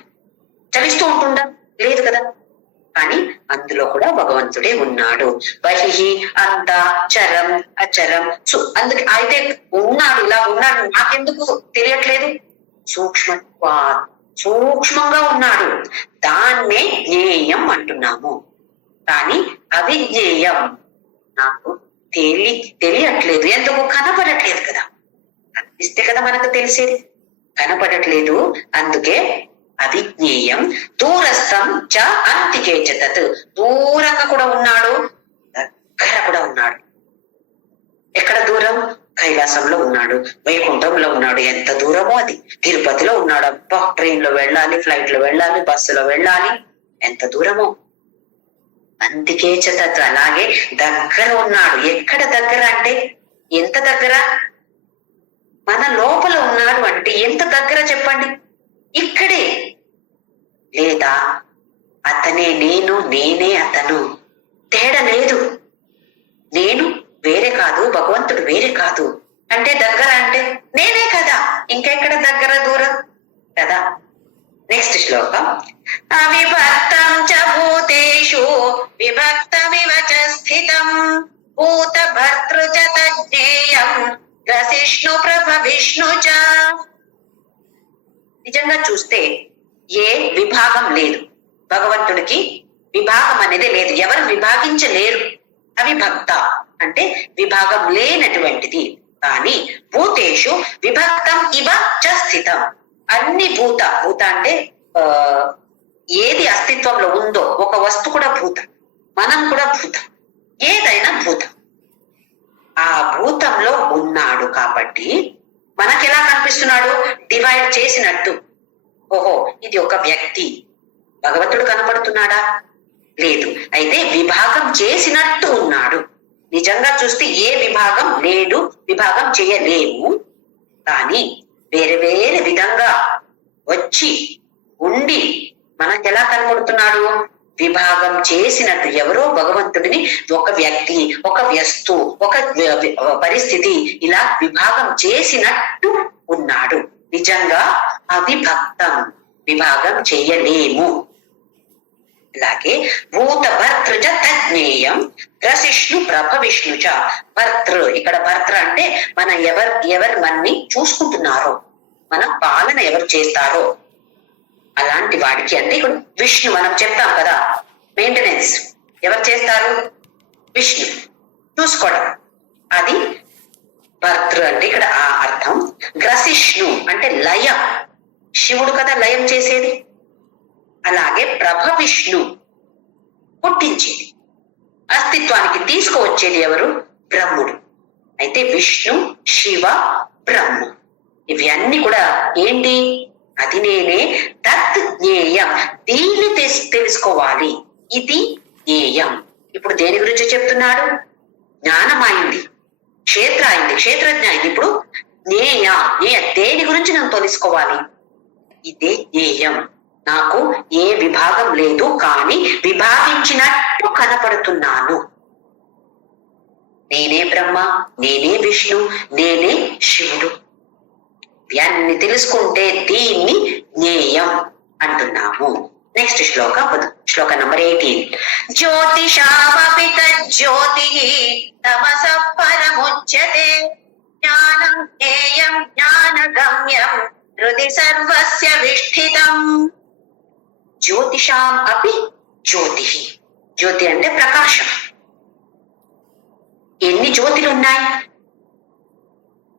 చలిస్తూ ఉంటుందా? లేదు కదా. కానీ అందులో కూడా భగవంతుడే ఉన్నాడు. బహిహి అంత చరం అచరం అందుకే అయితే ఉన్నాడు, ఇలా ఉన్నాడు, నాకెందుకు తెలియట్లేదు? సూక్ష్మంగా ఉన్నాడు, దాన్నే జ్ఞేయం అంటున్నాము. కానీ అవిజ్ఞేయం, నాకు తెలియట్లేదు, ఎందుకు? కనపడట్లేదు కదా. కనిపిస్తే కదా మనకు తెలిసేది, కనపడట్లేదు, అందుకే అవిజ్ఞేయం. దూరస్థం చ అంతికే చ తత్, దూరంగా కూడా ఉన్నాడు, దగ్గర కూడా ఉన్నాడు. ఎక్కడ దూరం? కైలాసంలో ఉన్నాడు, వైకుంఠంలో ఉన్నాడు. ఎంత దూరమో అది. తిరుపతిలో ఉన్నాడు, అబ్బా ట్రైన్ లో వెళ్ళాలి, ఫ్లైట్ లో వెళ్ళాలి, బస్సులో వెళ్ళాలి, ఎంత దూరమో. అంతికే చ తత్, అలాగే దగ్గర ఉన్నాడు. ఎక్కడ దగ్గర అంటే ఎంత దగ్గర? మన లోపల ఉన్నాడు అంటే ఎంత దగ్గర చెప్పండి? ఇక్కడే. లేదా అతనే నేను, నేనే అతను, తేడా లేదు. నేను వేరే కాదు, భగవంతుడు వేరే కాదు. అంటే దగ్గర అంటే నేనే కదా, ఇంకెక్కడ దగ్గర దూరం కదా. నెక్స్ట్ శ్లోకం. అవిభక్తం చ భూతేషు విభక్తమివ చ స్థితం భూత భర్తృ చ తజ్ఞేయం గ్రసిష్ణు ప్రభ విష్ణు చ. నిజంగా చూస్తే ఏ విభాగం లేదు, భగవంతుడికి విభాగం అనేది లేదు, ఎవరు విభాగించలేరు. అవిభక్త అంటే విభాగం లేనటువంటిది. కానీ భూతేషు విభక్తం ఇవ చ స్థితం, అన్ని భూత అంటే ఏది అస్తిత్వంలో ఉందో ఒక వస్తు కూడా భూతం, మనం కూడా భూతం, ఏదైనా భూతం. ఆ భూతంలో ఉన్నాడు కాబట్టి మనకెలా కనిపిస్తున్నాడు? డివైడ్ చేసినట్టు. ఓహో ఇది ఒక వ్యక్తి. భగవంతుడు కనపడుతున్నాడా? లేదు. అయితే విభాగం చేసినట్టు ఉన్నాడు. నిజంగా చూస్తే ఏ విభాగం లేడు, విభాగం చేయలేము. కానీ వేరే వేరే విధంగా వచ్చి ఉండి మనకెలా కనపడుతున్నాడు? విభాగం చేసినట్టు. ఎవరో భగవంతుడిని ఒక వ్యక్తి, ఒక వస్తు, ఒక పరిస్థితి ఇలా విభాగం చేసినట్టు ఉన్నాడు. నిజంగా అవిభక్తం, విభాగం చేయలేము. అలాగే భూత భర్తృ చ తజ్ఞేయం గ్రసిష్ణు ప్రభ విష్ణు చ. భర్తృ, ఇక్కడ భర్తృ అంటే మన ఎవరు మనని చూసుకుంటున్నారో, మన పాలన ఎవరు చేస్తారో అలాంటి వాడికి. అంటే ఇక్కడ విష్ణు మనం చెప్తాం కదా, మెయింటెనెన్స్ ఎవరు చేస్తారు? విష్ణు, చూసుకోవడం, అది భర్తృ అంటే ఇక్కడ ఆ అర్థం. గ్రసిష్ణు అంటే లయం, శివుడు కదా లయం చేసేది. అలాగే ప్రభ విష్ణు, పుట్టించేది, అస్తిత్వానికి తీసుకువచ్చేది ఎవరు? బ్రహ్ముడు. అయితే విష్ణు, శివ, బ్రహ్మ ఇవి అన్ని కూడా ఏంటి? అది నేనే. తత్ జ్ఞేయం, దీన్ని తెలుసుకోవాలి, ఇది జ్ఞేయం. ఇప్పుడు దేని గురించి చెప్తున్నాడు? జ్ఞానం అయింది, క్షేత్ర అయింది, క్షేత్రజ్ఞ అయింది. ఇప్పుడు జ్ఞేయ, దేని గురించి నేను తెలుసుకోవాలి? ఇదే జ్ఞేయం. నాకు ఏ విభాగం లేదు, కానీ విభాగించినట్టు కనపడుతున్నాను. నేనే బ్రహ్మ, నేనే విష్ణు, నేనే శివుడు. ఇవన్నీ తెలుసుకుంటే దీన్ని జ్ఞేయం అంటున్నాము. నెక్స్ట్ శ్లోకం, శ్లోక నంబర్ 18. జ్యోతిషామపి తజ్జ్యోతి తమసః పరముచ్యతే జ్ఞానం జ్ఞేయం జ్ఞానగమ్యం హృది సర్వస్య విష్ఠితం. జ్యోతిషాం అపి జ్యోతి. జ్యోతి అంటే ప్రకాశం. ఎన్ని జ్యోతులు ఉన్నాయి?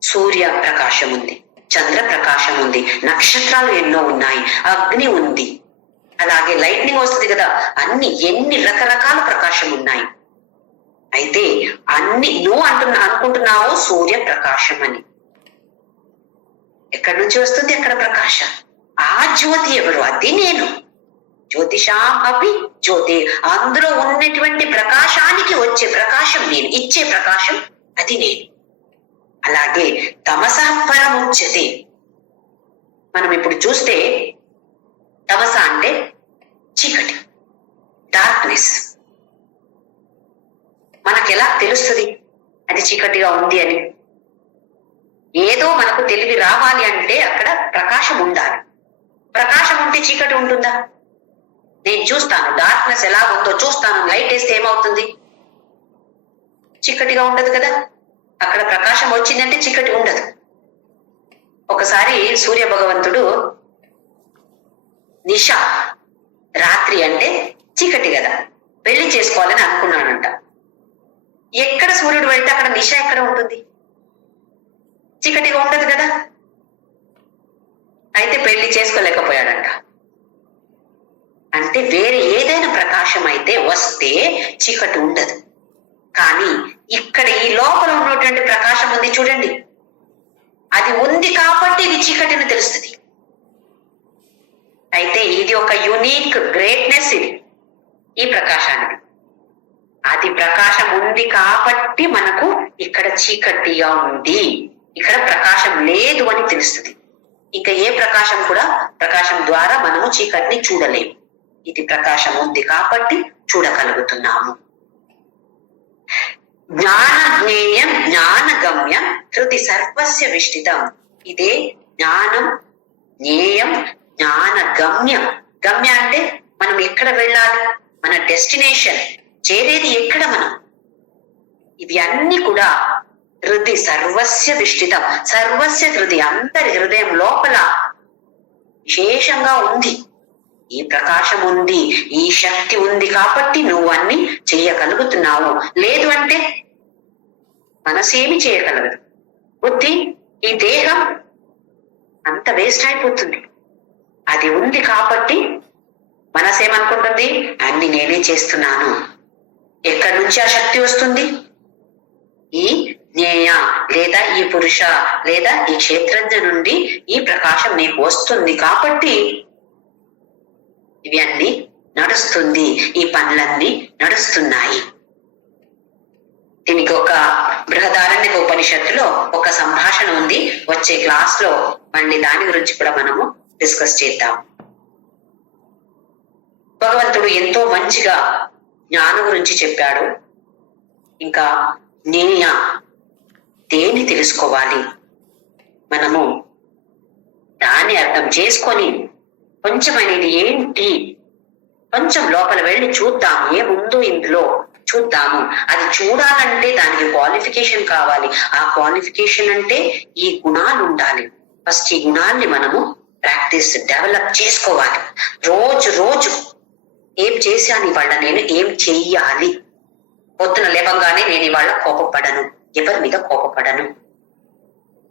సూర్య ప్రకాశం ఉంది, చంద్ర ప్రకాశం ఉంది, నక్షత్రాలు ఎన్నో ఉన్నాయి, అగ్ని ఉంది. అలాగే లైట్నింగ్ వస్తుంది కదా, అన్ని ఎన్ని రకరకాల ప్రకాశం ఉన్నాయి. అయితే అన్ని నువ్వు అనుకుంటున్నావు సూర్య ప్రకాశం అని. ఎక్కడి నుంచి వస్తుంది అక్కడ ప్రకాశం? ఆ జ్యోతి ఎవరు? అది నేను. జ్యోతిషాం అపి జ్యోతి, అందులో ఉన్నటువంటి ప్రకాశానికి వచ్చే ప్రకాశం నేను, ఇచ్చే ప్రకాశం అది నేను. అలాగే తమసః పరముచ్యతే. మనం ఇప్పుడు చూస్తే తమస అంటే చీకటి, డార్క్నెస్. మనకెలా తెలుస్తుంది అది చీకటిగా ఉంది అని? ఏదో మనకు తెలివి రావాలి అంటే అక్కడ ప్రకాశం ఉండాలి. ప్రకాశం ఉంటే చీకటి ఉంటుందా? నేను చూస్తాను డార్క్నెస్ ఎలా ఉందో చూస్తాను, లైట్ వేస్తే ఏమవుతుంది? చీకటిగా ఉండదు కదా. అక్కడ ప్రకాశం వచ్చిందంటే చీకటి ఉండదు. ఒకసారి సూర్య భగవంతుడు నిష, రాత్రి అంటే చీకటి కదా, పెళ్లి చేసుకోవాలని అనుకున్నాడంట. ఎక్కడ సూర్యుడు వెళ్తే అక్కడ నిష ఎక్కడ ఉంటుంది? చీకటిగా ఉండదు కదా. అయితే పెళ్లి చేసుకోలేకపోయాడంట. అంటే వేరే ఏదైనా ప్రకాశం అయితే వస్తే చీకటి ఉండదు. కానీ ఇక్కడ ఈ లోపల ఉన్నటువంటి ప్రకాశం ఉంది చూడండి, అది ఉంది కాబట్టి ఇది చీకటిని తెలుస్తుంది. అయితే ఇది ఒక యునిక్ గ్రేట్నెస్, ఇది ఈ ప్రకాశానికి. అది ప్రకాశం ఉంది కాబట్టి మనకు ఇక్కడ చీకటిగా ఉంది, ఇక్కడ ప్రకాశం లేదు అని తెలుస్తుంది. ఇంకా ఏ ప్రకాశం కూడా ప్రకాశం ద్వారా మనము చీకటిని చూడలేము. ఇది ప్రకాశం ఉంది కాబట్టి చూడగలుగుతున్నాము. జ్ఞాన జ్ఞేయం జ్ఞాన గమ్యం హృది సర్వస్య విష్టితం. ఇదే జ్ఞానం, జ్ఞేయం, జ్ఞాన గమ్యం. గమ్య అంటే మనం ఎక్కడ వెళ్ళాలి, మన డెస్టినేషన్, చేరేది ఎక్కడ మనం. ఇవి అన్ని కూడా హృది సర్వస్య విష్టితం. సర్వస్య హృది, అందరి హృదయం లోపల విశేషంగా ఉంది. ఈ ప్రకాశం ఉంది, ఈ శక్తి ఉంది కాబట్టి నువ్వు అన్ని చెయ్యగలుగుతున్నావు. లేదు అంటే మనసేమి చేయగలగదు. బుద్ధి, ఈ దేహం అంత వేస్ట్ అయిపోతుంది. అది ఉంది కాబట్టి మనసేమనుకుంటుంది, అన్ని నేనే చేస్తున్నాను. ఎక్కడి నుంచి ఆ శక్తి వస్తుంది? ఈ జ్ఞేయ లేదా ఈ పురుష లేదా ఈ క్షేత్రజ్ఞ నుండి ఈ ప్రకాశం నీకు వస్తుంది కాబట్టి ఇవి అన్ని నడుస్తుంది, ఈ పనులన్నీ నడుస్తున్నాయి. దీనికి ఒక బృహదారణ్యక ఉపనిషత్తులో ఒక సంభాషణ ఉంది. వచ్చే క్లాస్ లో మళ్ళీ దాని గురించి కూడా మనము డిస్కస్ చేద్దాం. భగవంతుడు ఎంతో మంచిగా జ్ఞానం గురించి చెప్పాడు. ఇంకా జ్ఞేయ, దేన్ని తెలుసుకోవాలి మనము, దాన్ని అర్థం చేసుకొని కొంచెమైనా ఇది ఏంటి, కొంచెం లోపల వెళ్ళి చూద్దాం, ఏముందో ఇందులో చూద్దాము. అది చూడాలంటే దానికి క్వాలిఫికేషన్ కావాలి. ఆ క్వాలిఫికేషన్ అంటే ఈ గుణాలు ఉండాలి. ఫస్ట్ ఈ గుణాల్ని మనము ప్రాక్టీస్ డెవలప్ చేసుకోవాలి. రోజు రోజు ఏం చేశాను ఇవాళ, నేను ఏం చెయ్యాలి. పొద్దున లేవగానే నేను ఇవాళ కోపపడను, ఎవరి మీద కోపపడను.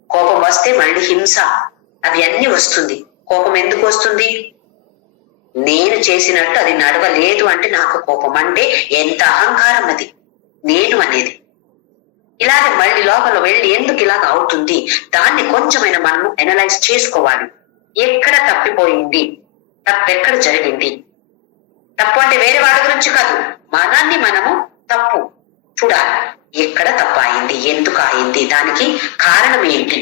కోపం వస్తే మళ్ళీ హింస, అది అన్ని వస్తుంది. కోపం ఎందుకు వస్తుంది? నేను చేసినట్టు అది నడవలేదు అంటే నాకు కోపం. అంటే ఎంత అహంకారం అది, నేను అనేది. ఇలాగే మళ్ళీ లోపల వెళ్ళి ఎందుకు ఇలాగ అవుతుంది, దాన్ని కొంచెమైనా మనము అనలైజ్ చేసుకోవాలి. ఎక్కడ తప్పిపోయింది, తప్పెక్కడ జరిగింది. తప్పు అంటే వేరే వాళ్ళ గురించి కాదు, మనల్ని మనము తప్పు చూడాలి. ఎక్కడ తప్పు అయింది, ఎందుకు అయింది, దానికి కారణం ఏంటి.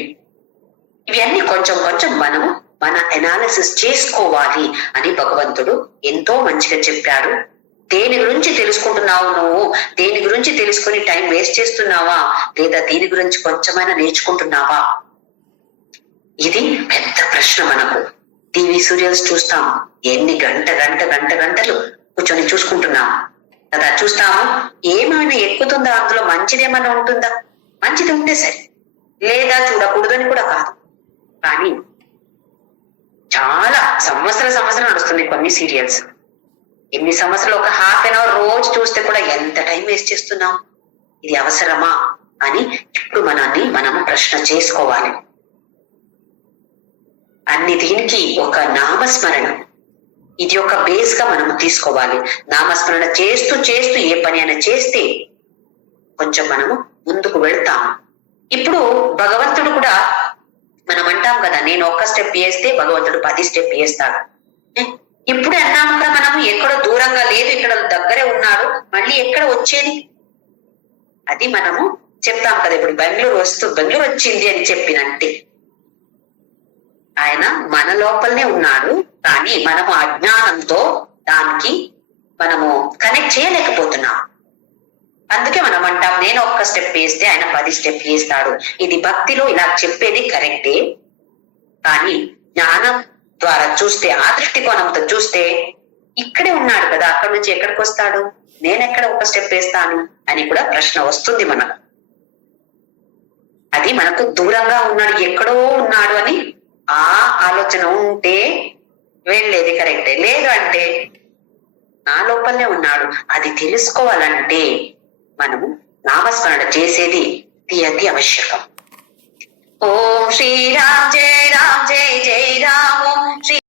ఇవన్నీ కొంచెం కొంచెం మనము మన అనాలిసిస్ చేసుకోవాలి అని భగవంతుడు ఎంతో మంచిగా చెప్పాడు. దేని గురించి తెలుసుకుంటున్నావు నువ్వు, దేని గురించి తెలుసుకుని టైం వేస్ట్ చేస్తున్నావా, లేదా దీని గురించి కొంచెమైనా నేర్చుకుంటున్నావా? ఇది పెద్ద ప్రశ్న. మనకు టీవీ సీరియల్స్ చూస్తాం, ఎన్ని గంటలు కూర్చొని చూసుకుంటున్నాం కదా. చూస్తాము, ఏమైనా ఎక్కుతుందా, అందులో మంచిదేమైనా ఉంటుందా? మంచిది ఉంటే సరే, లేదా చూడకూడదని కూడా కాదు. కానీ చాలా సంవత్సరం నడుస్తుంది కొన్ని సీరియల్స్. ఎన్ని సంవత్సరాలు, ఒక హాఫ్ అన్ అవర్ రోజు చూస్తే కూడా ఎంత టైం వేస్ట్ చేస్తున్నాం. ఇది అవసరమా అని ఇప్పుడు మనము ప్రశ్న చేసుకోవాలి. అన్ని దీనికి ఒక నామస్మరణ, ఇది ఒక బేస్ గా మనం తీసుకోవాలి. నామస్మరణ చేస్తూ చేస్తూ ఏ పని అయినా చేస్తే కొంచెం మనము ముందుకు వెళ్తాం. ఇప్పుడు భగవంతుడు కూడా మనం అంటాం కదా, నేను ఒక్క స్టెప్ వేస్తే భగవంతుడు 10 స్టెప్ వేస్తాడు. ఇప్పుడు అన్నాము కదా, మనము ఎక్కడో దూరంగా లేదు, ఇక్కడ దగ్గరే ఉన్నాడు, మళ్ళీ ఎక్కడ వచ్చేది అది మనము చెప్తాం కదా. ఇప్పుడు బెంగళూరు వచ్చింది అని చెప్పినట్టే ఆయన మన లోపలనే ఉన్నాడు, కానీ మనము అజ్ఞానంతో దానికి మనము కనెక్ట్ చేయలేకపోతున్నాం. అందుకే మనం అంటాం, నేను ఒక్క స్టెప్ వేస్తే ఆయన 10 స్టెప్ వేస్తాడు. ఇది భక్తిలో ఇలా చెప్పేది కరెక్టే, కానీ జ్ఞానం ద్వారా చూస్తే, ఆ దృష్టికోణంతో చూస్తే ఇక్కడే ఉన్నాడు కదా, అక్కడి నుంచి ఎక్కడికి వస్తాడు, నేనెక్కడ ఒక స్టెప్ వేస్తాను అని కూడా ప్రశ్న వస్తుంది మనకు. అది మనకు దూరంగా ఉన్నాడు, ఎక్కడో ఉన్నాడు అని ఆ ఆలోచన ఉంటే వెళ్ళేది కరెక్టే. లేదు అంటే నా లోపలనే ఉన్నాడు, అది తెలుసుకోవాలంటే మనము నామస్మరణ చేసేది అతి అవశ్యకం. ఓం శ్రీరామ్ జయ